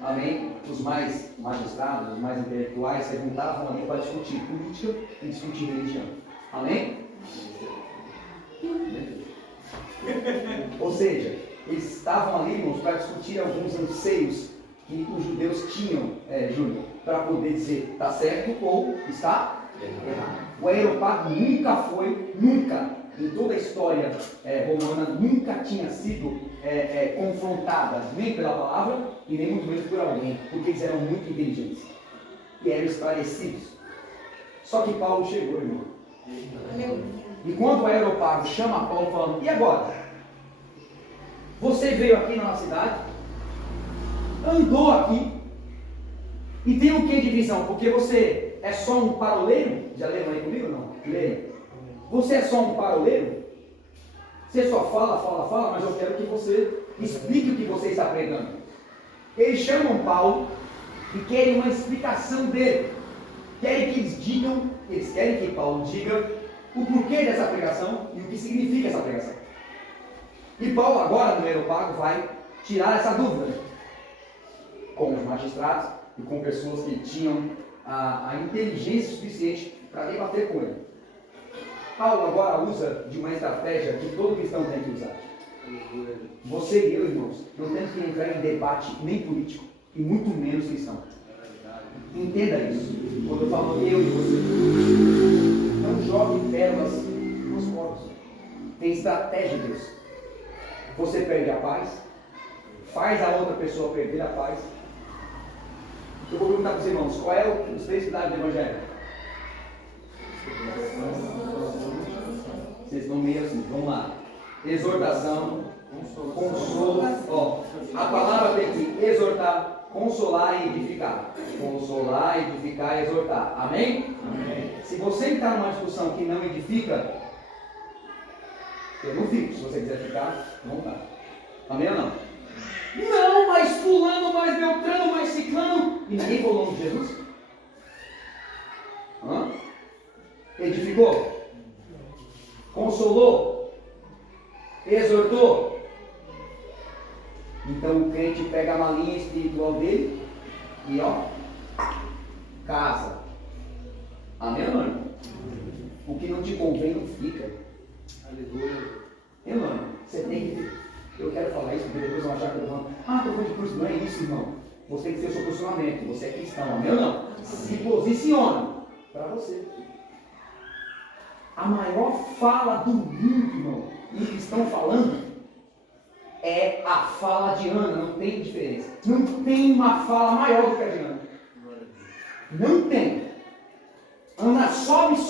Amém? Os mais magistrados, os mais intelectuais se juntavam ali para discutir política e discutir religião. Amém? Ou seja, eles estavam ali, irmãos, para discutir alguns anseios que os judeus tinham, Júnior, para poder dizer está certo ou está errado. O Areópago nunca foi, em toda a história romana, nunca tinha sido confrontada nem pela palavra e nem muito menos por alguém, porque eles eram muito inteligentes e eram esclarecidos. Só que Paulo chegou, irmão. E quando o Areópago chama Paulo falando, e agora? Você veio aqui na nossa cidade, andou aqui, e tem o que de visão? Porque você é só um paroleiro? Já leram aí comigo ou não? Leram. Você é só um paroleiro? Você só fala, mas eu quero que você explique o que você está pregando. Eles chamam Paulo e querem uma explicação dele. Querem que eles querem que Paulo diga o porquê dessa pregação e o que significa essa pregação. E Paulo agora no Areópago vai tirar essa dúvida com os magistrados e com pessoas que tinham a inteligência suficiente para debater com ele. Paulo agora usa de uma estratégia que todo cristão tem que usar. Você e eu, irmãos, não temos que entrar em debate nem político e muito menos cristão. Entenda isso. Quando eu falo eu e você, não jogue pérolas nos corpos. Tem estratégia de Deus. Você perde a paz, faz a outra pessoa perder a paz. Eu vou perguntar para os irmãos, qual é os 3 pilares do Evangelho? Vocês estão meio assim, vamos lá. Exortação, consolo. Ó, a palavra tem que exortar, consolar e edificar. Consolar, edificar e exortar. Amém? Amém. Se você entrar numa discussão que não edifica, eu não fico. Se você quiser ficar, não dá. Amém ou não? Não, mas fulano, mais Beltrano, mais Ciclano. E ninguém falou o nome de Jesus? Hã? Edificou? Consolou? Exortou? Então o crente pega a malinha espiritual dele e ó, casa. Amém ou não? O que não te convém não fica. Aleluia. Irmão, você tem que... Eu quero falar isso porque depois vão achar que eu estou falando, estou falando de cruz. Não é isso, irmão. Você tem que ter o seu posicionamento. Você é cristão, amém ou não? Se posiciona para você. A maior fala do mundo, irmão, e que estão falando, é a fala de Ana. Não tem diferença. Não tem uma fala maior do que a de Ana. Não tem. Ana sobe.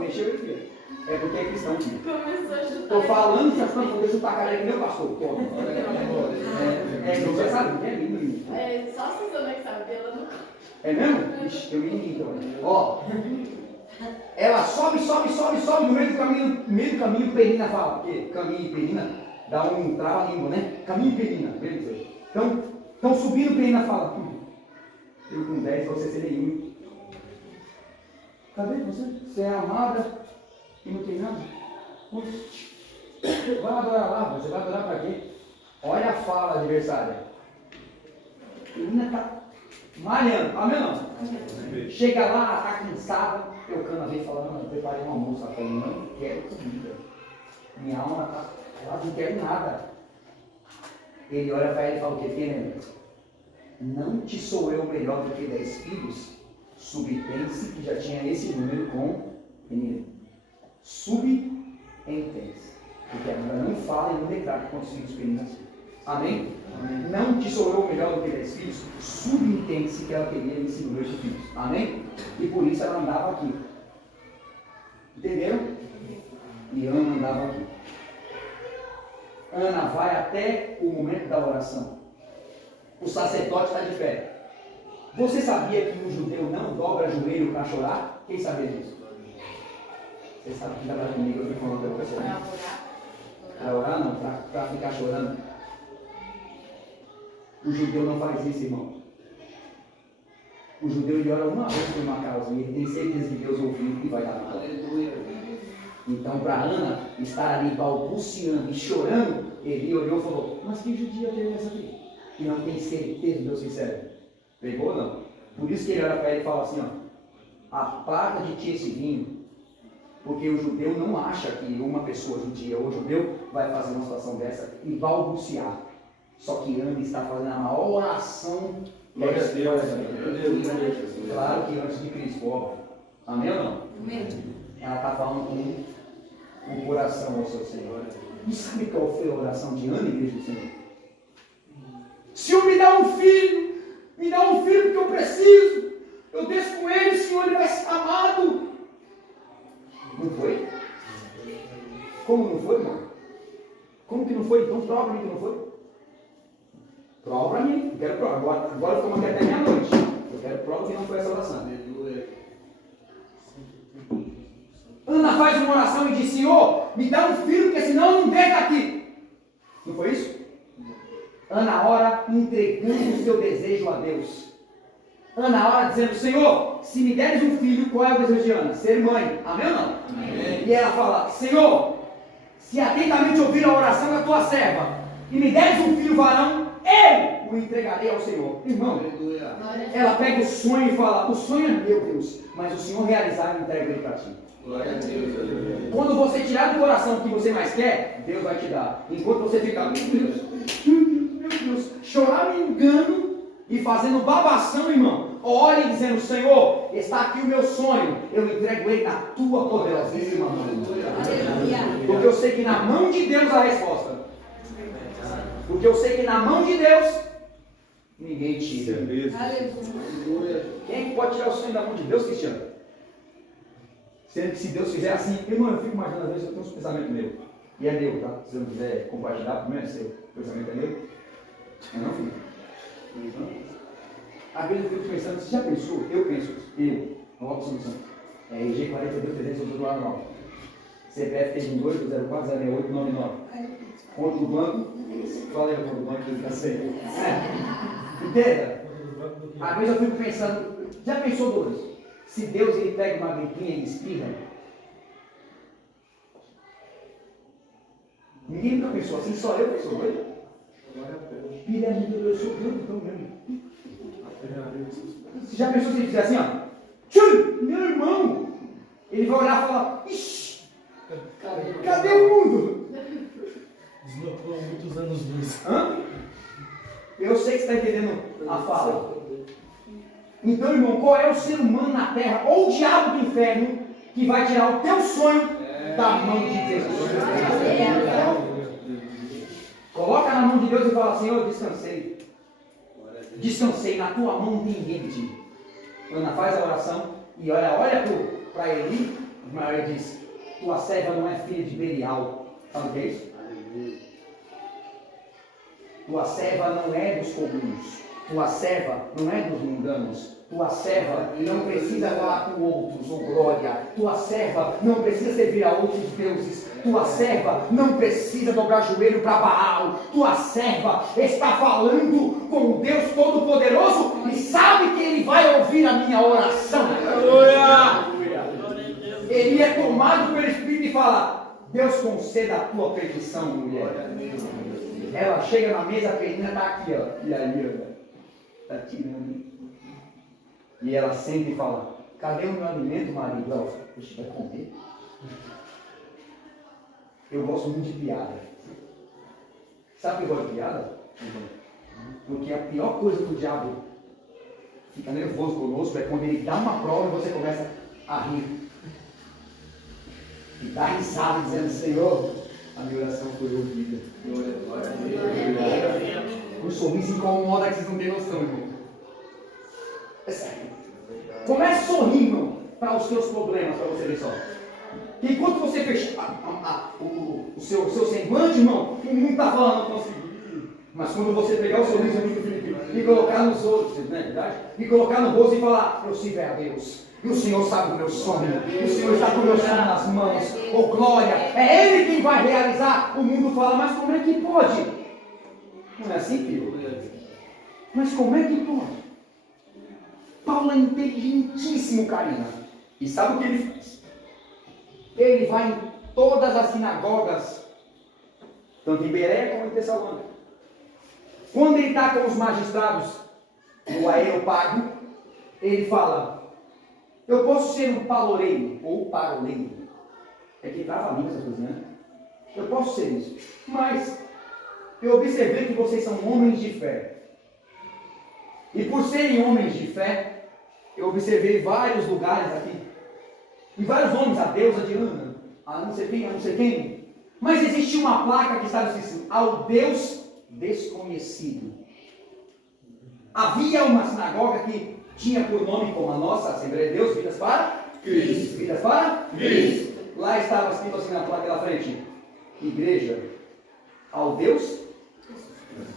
Mexeu aqui. É porque é cristão. Estou falando, já estão falando, chutar a cara que meu pastor. Você sabe, não é lindo. É só a Suzana que sabe, ela não. É mesmo? Ixi, eu me então. Ó, ela sobe, no meio do caminho, Penina fala, porque caminho e Penina dá um trava-língua, né? Caminho e Penina, beleza? Então subindo, Penina fala, eu com 10, você seria nenhum. Cadê você? Você é amada e não tem nada? Vai adorar lá, você vai adorar para quê? Olha a fala adversária. Penina está malhando, amém não? Chega lá, está cansada, eu cana vem falando, eu preparei um almoço, ela falou, não quero comida. Minha alma está, ela não quer nada. Ele olha para ele e fala o que? Penina, não te sou eu melhor do que 10 filhos? Subentende-se que já tinha esse número com Penina. Subentende-se. Porque agora não fala e não retrata quantos filhos Penina tinha. Amém? Amém? Não te sou eu melhor do que 10 filhos? Subentende-se que ela teria esse número de filhos. Amém? E por isso ela andava aqui. Entenderam? E Ana andava aqui. Ana vai até o momento da oração. O sacerdote está de pé. Você sabia que um judeu não dobra joelho para chorar? Quem sabia disso? Você sabe que estava comigo, eu estou falando para você. Para orar não, para ficar chorando. O judeu não faz isso, irmão. O judeu ele ora uma vez por uma causa e ele tem certeza que Deus ouviu e vai dar a Então, para Ana estar ali balbuciando e chorando, ele olhou e falou: mas que judia tem essa aqui? Que não tem certeza de Deus sincero. Pegou ou não? Por isso que ele olha para ele e fala assim: ó, aparta de ti esse vinho, porque o judeu não acha que uma pessoa judia ou judeu vai fazer uma situação dessa e balbuciar. Só que Ana está fazendo a maior oração. Glória a Deus. Claro que antes de Cristo, óbvio. Amém ou não? Amém. Ela está falando com o coração ao seu Senhor. E sabe qual foi a oração de Ana, igreja do Senhor? Senhor, me dá um filho porque eu preciso. Eu desço com ele, Senhor, ele vai ser amado. Não foi? Como não foi, irmão? Como que não foi? Então prova para mim que não foi. Prova para mim, eu quero prova. Agora eu estou aqui até meia-noite. Eu quero prova que não foi essa oração. Ana faz uma oração e diz: Senhor, me dá um filho, porque senão eu não deixo aqui. Não foi isso? Ana ora entregando o seu desejo a Deus. Ana ora dizendo: Senhor, se me deres um filho, qual é o desejo de Ana? Ser mãe. Amém ou não? Amém. E ela fala: Senhor, se atentamente ouvir a oração da tua serva e me deres um filho varão, eu o entregarei ao Senhor. Irmão, ela pega o sonho e fala: o sonho é meu, Deus, mas o Senhor realizar, eu entrego ele para ti. Glória a Deus. Quando você tirar do coração o que você mais quer, Deus vai te dar. Enquanto você ficar: meu Deus, chorar me engano e fazendo babação, irmão, ore dizendo: Senhor, está aqui o meu sonho, eu entrego ele na tua poderosíssima mão. Porque eu sei que na mão de Deus a resposta. Porque eu sei que na mão de Deus ninguém tira. Quem é que pode tirar o sonho da mão de Deus, Cristiano? Sendo que se Deus fizer assim, irmão, eu fico imaginando, às vezes eu tenho uns pensamentos meus. E é meu, tá? Se você não quiser compartilhar, primeiro é seu. O pensamento é meu. Eu não fico. Às vezes eu fico pensando: você já pensou? Eu penso, nova solução. É IG 42 do lado 9. CPF tem 1804-06899. Conta do banco. Fala aí a conta do banco que fica sem. Entenda? Às vezes eu fico pensando: já pensou, Douglas? Se Deus ele pega uma gripinha e espirra? Ninguém nunca pensou assim, só eu pensou, doido? Ele é muito, eu sou Deus, então mesmo. Você já pensou se ele fizer assim, ó? Tchum, meu irmão! Ele vai olhar e falar: ixi, cadê o mundo? Deslocou muitos anos luz. Hã? Eu sei que você está entendendo a fala. Então, irmão, qual é o ser humano na terra, ou o diabo do inferno, que vai tirar o teu sonho da mão de Deus? Coloca na mão de Deus e fala: Senhor, descansei. Descansei, na tua mão não tem ninguém que tire. Ana faz a oração e olha para Eli, mas ele diz: tua serva não é filha de Belial. Sabe o que é isso? Tua serva não é dos comuns. Tua serva não é dos mundanos. Tua serva não precisa falar com outros, ou glória. Tua serva não precisa servir a outros deuses. Tua serva não precisa dobrar joelho para Baal. Tua serva está falando com o Deus Todo-Poderoso e sabe que Ele vai ouvir a minha oração. Ele é tomado pelo Espírito e fala: Deus conceda a tua petição, mulher. Ela chega na mesa, a penina está aqui, ó. E aí, ó. Está tirando. E ela senta e fala: cadê o meu alimento, marido? Ela fala: você vai comer? Eu gosto muito de piada. Sabe que eu gosto de piada? Porque a pior coisa que o diabo fica nervoso conosco é quando ele dá uma prova e você começa a rir. E dá risada dizendo: Senhor, a minha oração foi ouvida. Um sorriso incomoda que vocês não têm noção, irmão. É sério. Comece a sorrir, irmão, para os seus problemas, para você ver só. Enquanto você fechar o seu semblante, irmão, o mundo está falando: não consegui. Mas quando você pegar o sorriso amigo Felipe e colocar nos outros, não é verdade? E colocar no rosto e falar: eu sirvo a Deus. E o Senhor sabe o meu sonho. E o Senhor está com o meu sonho nas mãos. Oh glória! É Ele quem vai realizar. O mundo fala: mas como é que pode? Não é assim, filho? Mas como é que pode? Paulo é inteligentíssimo, Karina. E sabe o que ele faz? Ele vai em todas as sinagogas, tanto em Bereia como em Tessalônica. Quando ele está com os magistrados no Areópago, ele fala: eu posso ser um paloreiro ou paroleiro. É que trava a língua essas coisas, né? Eu posso ser isso. Mas eu observei que vocês são homens de fé. E por serem homens de fé, eu observei vários lugares aqui. E vários nomes, a deusa de Ana, a não sei quem, a não sei quem. Mas existia uma placa que estava escrito: ao Deus desconhecido. Havia uma sinagoga que tinha por nome, como a nossa Assembleia de Deus, Vidas para Cristo. Vidas para Cristo. Lá estava escrito assim na placa da frente: igreja ao Deus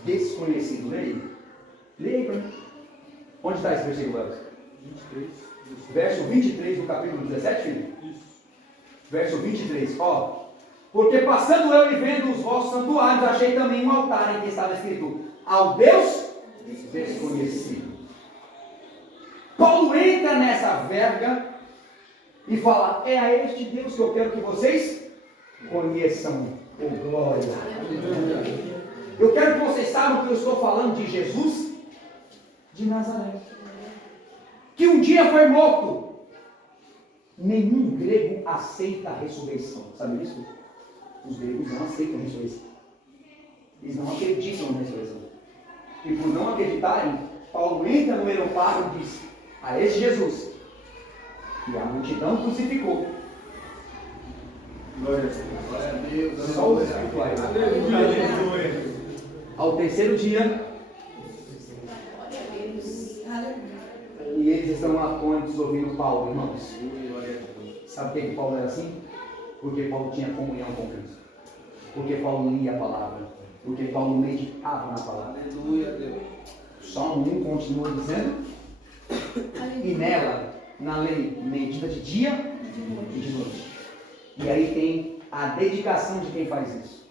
desconhecido. Leia. Leia aí para mim. Onde está esse versículo, Elvis? 23. Verso 23 do capítulo 17, filho? Isso. Verso 23, ó. Porque passando eu e vendo os vossos santuários, achei também um altar em que estava escrito: ao Deus desconhecido. Paulo entra nessa verga e fala: é a este Deus que eu quero que vocês conheçam. Oh, glória. Eu quero que vocês saibam que eu estou falando de Jesus de Nazaré, que um dia foi morto. Nenhum grego aceita a ressurreição. Sabe isso? Os gregos não aceitam a ressurreição. Eles não acreditam na ressurreição. E por não acreditarem, Paulo entra no Areópago e diz: a esse Jesus, que a multidão crucificou. Glória a Deus. Só os espirituais. Ao terceiro dia, e eles estão atônitos ouvindo Paulo, irmãos. Sabe por que Paulo era assim? Porque Paulo tinha comunhão com Cristo. Porque Paulo lia a palavra. Porque Paulo meditava na palavra. Aleluia, Deus. Salmo 1 continua dizendo: e nela, na lei, medita de dia e de noite. E aí tem a dedicação de quem faz isso.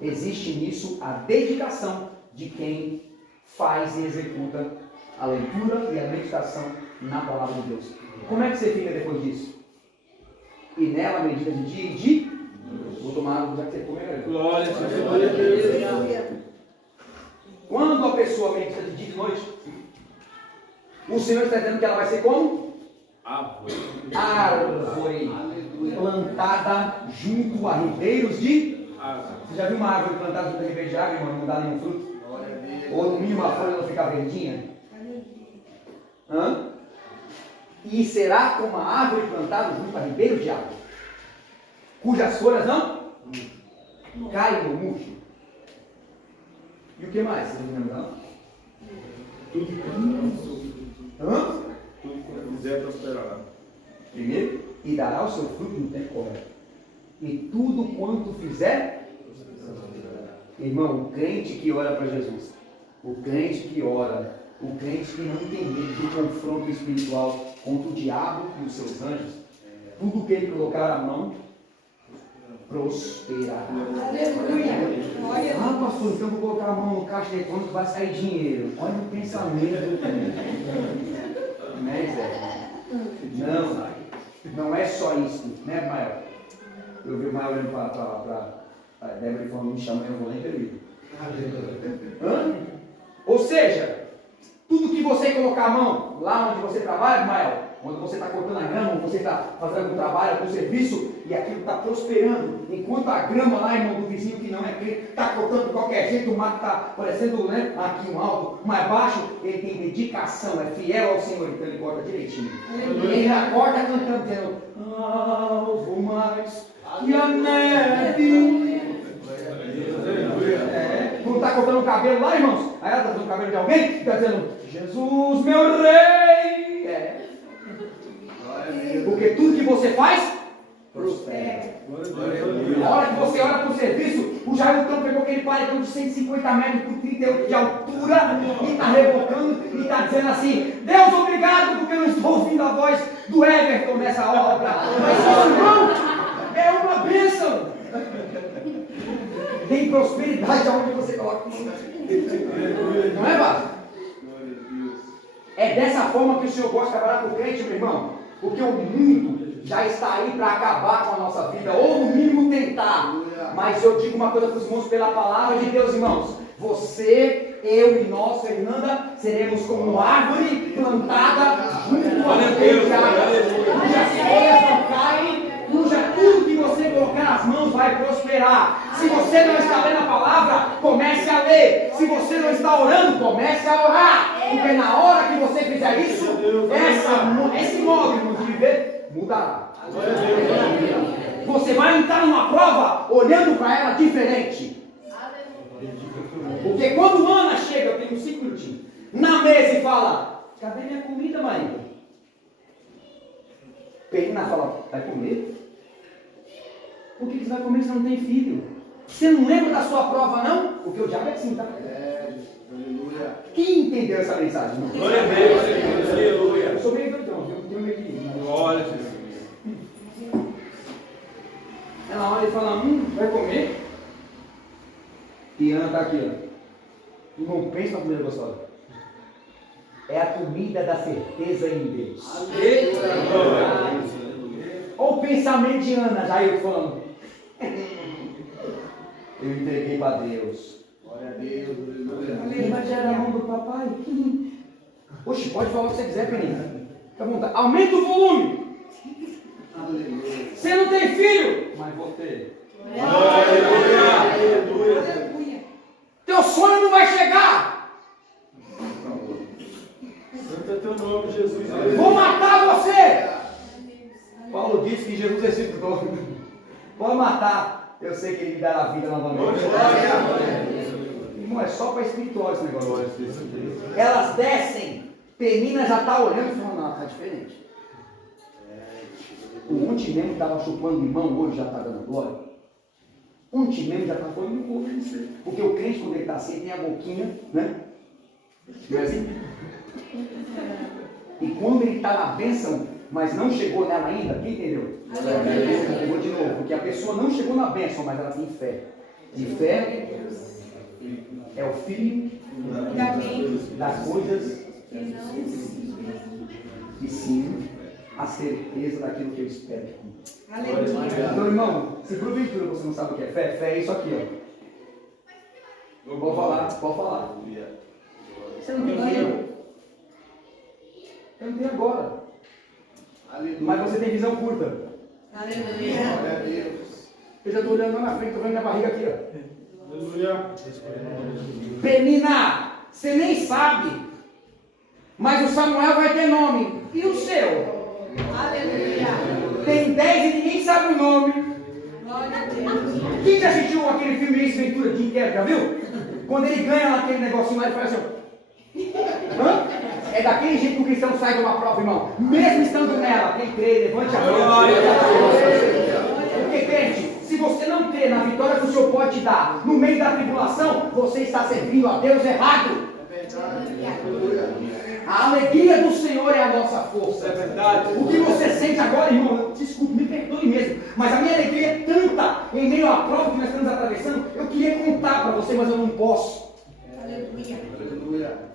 Existe nisso a dedicação de quem faz e executa a leitura e a meditação na palavra de Deus. Como é que você fica depois disso? E nela medita de dia e de... Vou tomar água já que você comeu. Glória a Deus. Quando a pessoa medita de dia e de noite, o Senhor está dizendo que ela vai ser como? Árvore plantada junto a ribeiros de... Você já viu uma árvore plantada junto a ribeiros de água, irmão, não dá nenhum fruto? Ou no mínimo a folha não fica verdinha? Hã? E será como uma árvore plantada junto a ribeiros de água, cujas folhas não caem no murcho. E o que mais? Você não lembra, não? Hã? Tudo que fizer prosperará. Primeiro, e dará o seu fruto no tempo correto. E tudo quanto fizer, irmão, o crente que ora para Jesus, o crente que ora, o crente que não entender do confronto espiritual contra o diabo e os seus anjos, tudo que ele colocar a mão, prosperará. Aleluia! Ah, pastor, então vou colocar a mão no caixa eletrônico, vai sair dinheiro. Olha o pensamento. Né, Zé? Não é só isso, né, Mael? Eu vi o Mael olhando para a Débora e falando: me chama, eu vou nem ver. Ou seja, tudo que você colocar a mão, lá onde você trabalha, Mael, onde você está cortando a grama, onde você está fazendo algum trabalho, algum serviço, e aquilo está prosperando, enquanto a grama lá, irmão, do vizinho que não é crente, está cortando de qualquer jeito, o mato está parecendo, né, aqui um alto, mais baixo, ele tem dedicação, é fiel ao Senhor, então ele corta direitinho. Ele já corta cantando, dizendo: alvo mais que a neve. Quando está cortando o cabelo lá, irmãos, aí ela está cortando o cabelo de alguém, está dizendo: Jesus, meu rei. Porque tudo que você faz, prospera. Na hora que você olha para o serviço, o Jair Lutão pegou aquele paredão de 150 metros por 38 de altura e está rebocando e está dizendo assim: Deus, obrigado, porque eu não estou ouvindo a voz do Everton nessa obra. Mas isso, irmão, é uma bênção. Tem prosperidade aonde você coloca. Não é, Vasco? É dessa forma que o Senhor gosta de trabalhar com o crente, meu irmão. Porque o mundo já está aí para acabar com a nossa vida, ou no mínimo tentar. Mas eu digo uma coisa para os irmãos pela palavra de Deus, irmãos. Você, eu e nós, Fernanda, seremos como uma árvore plantada junto ao rio de água, cujas folhas não caem, cuja tudo que você colocar nas mãos vai prosperar. Se você não está lendo a palavra, comece a ler. Se você não está orando, comece a orar. Porque na hora que você fizer isso, esse modo, irmãos, de viver mudará. Você vai entrar numa prova olhando para ela diferente. Porque quando Ana chega, eu tenho 5 minutinhos, na mesa e fala: cadê minha comida, marido? Penina fala: vai comer? Por que você vai comer se não tem filho? Você não lembra da sua prova, não? Porque o diabo é assim, tá? Aleluia. Quem entendeu essa mensagem? Glória a Deus. Aleluia. Eu sou meio doidão, eu tenho meio que... Glória a Jesus. Ela olha e fala: vai comer? E Ana está aqui, ó. Irmão, pensa na comida gostosa. É a comida da certeza em Deus. Olha o pensamento de Ana, já eu falando. Eu entreguei para Deus. Glória a Deus. Mas já era a mão do papai. Oxe, pode falar o que você quiser, Penina. Fica à vontade. Aumenta o volume. Aleluia. Você não tem filho, mas vou ter. Aleluia. Teu sonho não vai chegar. Santo é teu nome, Jesus. Vou matar você. Paulo disse que Jesus ressuscitou. Vou matar. Eu sei que ele me dará a vida novamente. Irmão, é só para espiritual esse negócio. Elas descem. Penina já está olhando e falando: não, está diferente. O ontem mesmo estava chupando limão, hoje já está dando glória. Ontem mesmo já está falando no corpo. Porque o crente, quando ele está assim, tem a boquinha, né? Não é assim? E quando ele está na bênção, mas não chegou nela ainda, quem entendeu? Eu vou de novo, porque a pessoa não chegou na bênção, mas ela tem fé. E fé é o filho das coisas e sim a certeza daquilo que eu espero. Então, irmão, se porventura você não sabe o que é fé, fé é isso aqui, ó. Pode falar, pode falar. Você não tem dinheiro. Eu não tenho agora. Mas você tem visão curta. Glória a Deus. Eu já estou olhando lá na frente, estou vendo minha barriga aqui, ó. Aleluia. Penina, você nem sabe. Mas o Samuel vai ter nome. E o seu? Tem 10 e ninguém sabe o nome. Quem já assistiu aquele filme Ace Ventura, Jim Carrey, já viu? Quando ele ganha naquele negocinho lá, ele faz assim, ó. Hã? É daquele jeito que o cristão sai de uma prova, irmão. Mesmo estando nela, quem crê, levante a mão. Porque, crente, se você não crê na vitória que o Senhor pode te dar no meio da tribulação, você está servindo a Deus errado. A alegria do Senhor é a nossa força. É verdade. O que você sente agora, irmão, desculpe, me perdoe mesmo, mas a minha alegria é tanta em meio à prova que nós estamos atravessando. Eu queria contar para você, mas eu não posso. Aleluia.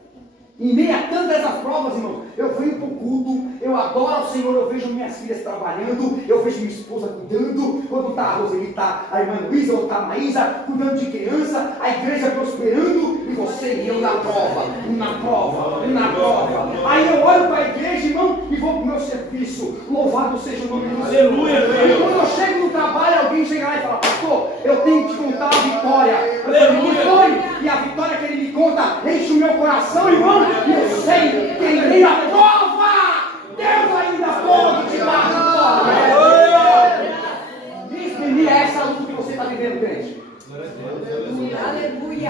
Em meio a tantas essas provas, irmão, eu venho para o culto, eu adoro ao Senhor, eu vejo minhas filhas trabalhando, eu vejo minha esposa cuidando, quando está a Roseli, está a irmã Luísa, ou está a Maísa, cuidando de criança, a igreja prosperando, e você e eu na prova. Aí eu olho para a igreja, irmão, e vou para o meu serviço, louvado seja o nome do Senhor. Aleluia. E quando eu chego no trabalho, alguém chega lá e fala: pastor, eu tenho que te contar a vitória. Aleluia. E a vitória que ele me conta enche o meu coração, irmão. E eu sei que em meio à prova, Deus ainda pode te dar vitória. Mesmo em meio a essa luta que você está vivendo, crente.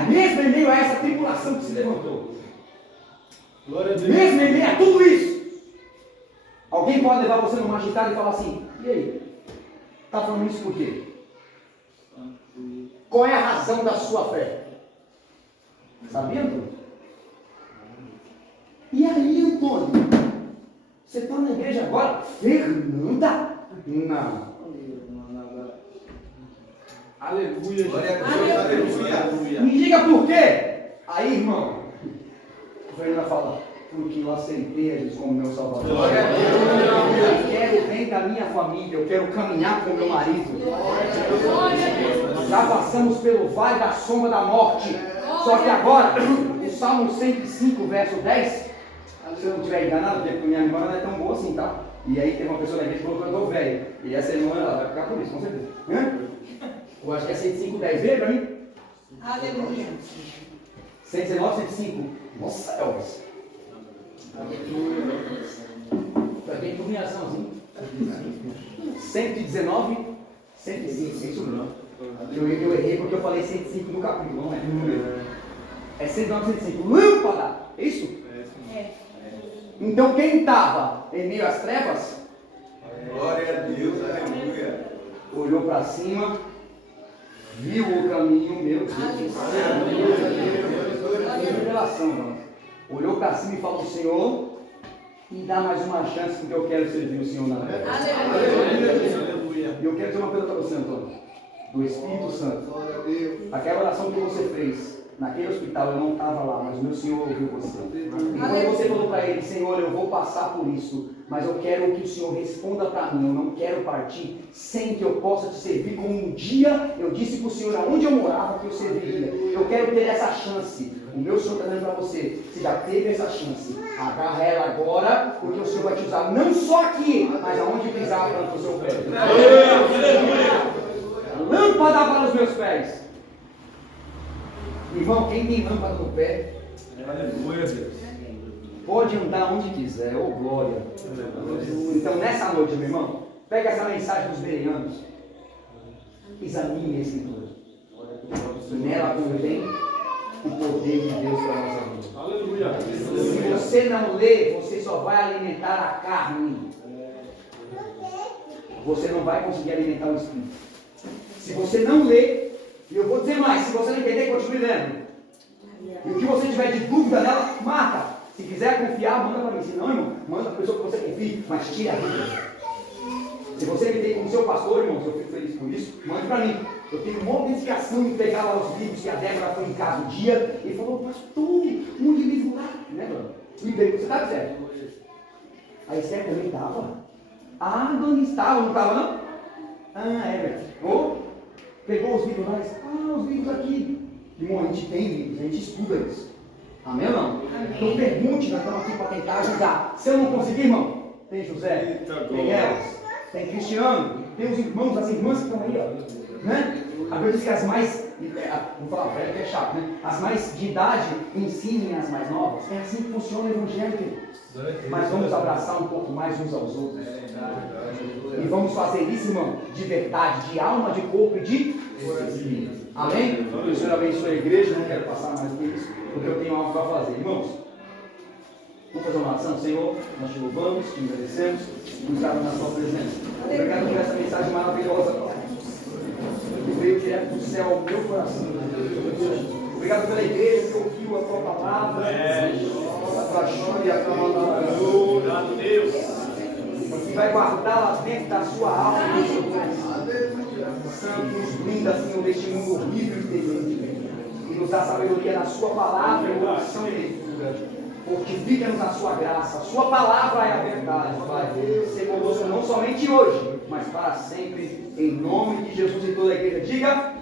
Mesmo em meio a essa tribulação que se levantou. Mesmo em meio a tudo isso. Alguém pode levar você numa agitada e falar assim: e aí? Está falando isso por quê? Qual é a razão da sua fé? Sabia, Antônio? E aí, Antônio? Você está na igreja agora? Fernanda? Não. Aleluia. Glória a Deus. Aleluia. Me diga por quê? Aí, irmão, a Fernanda fala: porque eu aceitei a Jesus como meu Salvador. Eu quero bem da minha família, eu quero caminhar com meu marido. Já passamos pelo vale da sombra da morte. Só que agora, o Salmo 105, verso 10, se eu não estiver enganado, porque minha irmã não é tão boa assim, tá? E aí tem uma pessoa na igreja que falou que eu estou velho. E essa irmã, ela vai ficar por isso, com certeza. Eu acho que é 105, 10. Vê pra mim. Aleluia. 119, 105. Nossa, Elvis. Pra quem tem combinaçãozinho. 119, 105. É isso não. Eu errei porque eu falei 105 no capítulo, não é no número. É 119, 105. Lâmpada. É isso? É. Então quem estava em meio às trevas, Glória a Deus, aleluia. olhou para cima, viu o caminho, meu Deus. Revelação, irmão. Olhou para cima e falou: Senhor, me dá mais uma chance porque eu quero servir o Senhor na terra. Aleluia. E eu quero dizer uma coisa para você, Antônio, do Espírito Santo. Glória a Deus. Aquela oração que você fez naquele hospital, eu não estava lá, mas o meu Senhor ouviu você. E quando você falou para ele: Senhor, eu vou passar por isso, mas eu quero que o Senhor responda para mim, eu não quero partir sem que eu possa te servir, como um dia eu disse para o Senhor aonde eu morava que eu serviria. Eu quero ter essa chance. O meu Senhor está dando para você: você já teve essa chance, agarra ela agora, porque o Senhor vai te usar não só aqui, mas aonde pisar para o seu pé. Lâmpada para os meus pés. Irmão, quem tem lâmpada no pé, Aleluia, Deus. pode andar onde quiser, ô glória. Então nessa noite, meu irmão, pega essa mensagem dos bereanos, examine a Escritura. Nela contém o poder de Deus para a nossa vida. Aleluia. Se você não lê, você só vai alimentar a carne. Você não vai conseguir alimentar o Espírito. Se você não lê, e eu vou dizer mais, se você não entender, continue lendo. E o que você tiver de dúvida nela, mata. Se quiser confiar, manda para mim. Se não, irmão, manda para a pessoa que você confie, mas tira a dúvida. Se você me tem como seu pastor, irmão, eu fico feliz por isso, mande para mim. Eu tenho uma identificação de pegar lá os livros que a Débora foi em casa um dia e falou: pastor, um de livro lá, né, dona? E daí, você está certo? A Esther também estava. Ah, dona estava, não estava não? Ah, é verdade. Pegou os livros lá e disse: os livros aqui. Irmão, a gente tem livros, a gente estuda isso. Amém ou não? Amém. Então pergunte, nós estamos aqui para tentar ajudar. Se eu não conseguir, irmão, tem José, tem Elas, tem Cristiano, tem os irmãos, as irmãs que estão aí, ó. Né? A Bíblia diz que as mais, vou falar, velho que é chato, né? As mais de idade ensinem as mais novas. É assim que funciona o evangelho, querido. Mas vamos abraçar um pouco mais uns aos outros. E vamos fazer isso, irmão, de verdade, de alma, de corpo e de espírito. Amém? Que o Senhor abençoe a igreja. Não quero passar mais do que isso, porque eu tenho algo para fazer. Irmãos, vamos fazer uma oração. Senhor, nós te louvamos, te agradecemos, nos damos na sua presença. Obrigado por essa mensagem maravilhosa, Pai, que veio direto do céu ao meu coração. Obrigado pela igreja que ouviu a tua palavra, a tua chora e a tua palavra. Que vai guardar lá dentro da sua alma, Santo, nos brinda, Senhor, deste mundo horrível e terrível, e nos dá sabedoria na sua palavra, oração e leitura. Fortifica-nos na sua graça. A sua palavra é a verdade, Pai. Ser conosco não somente hoje, mas para sempre, em nome de Jesus. E toda a igreja diga: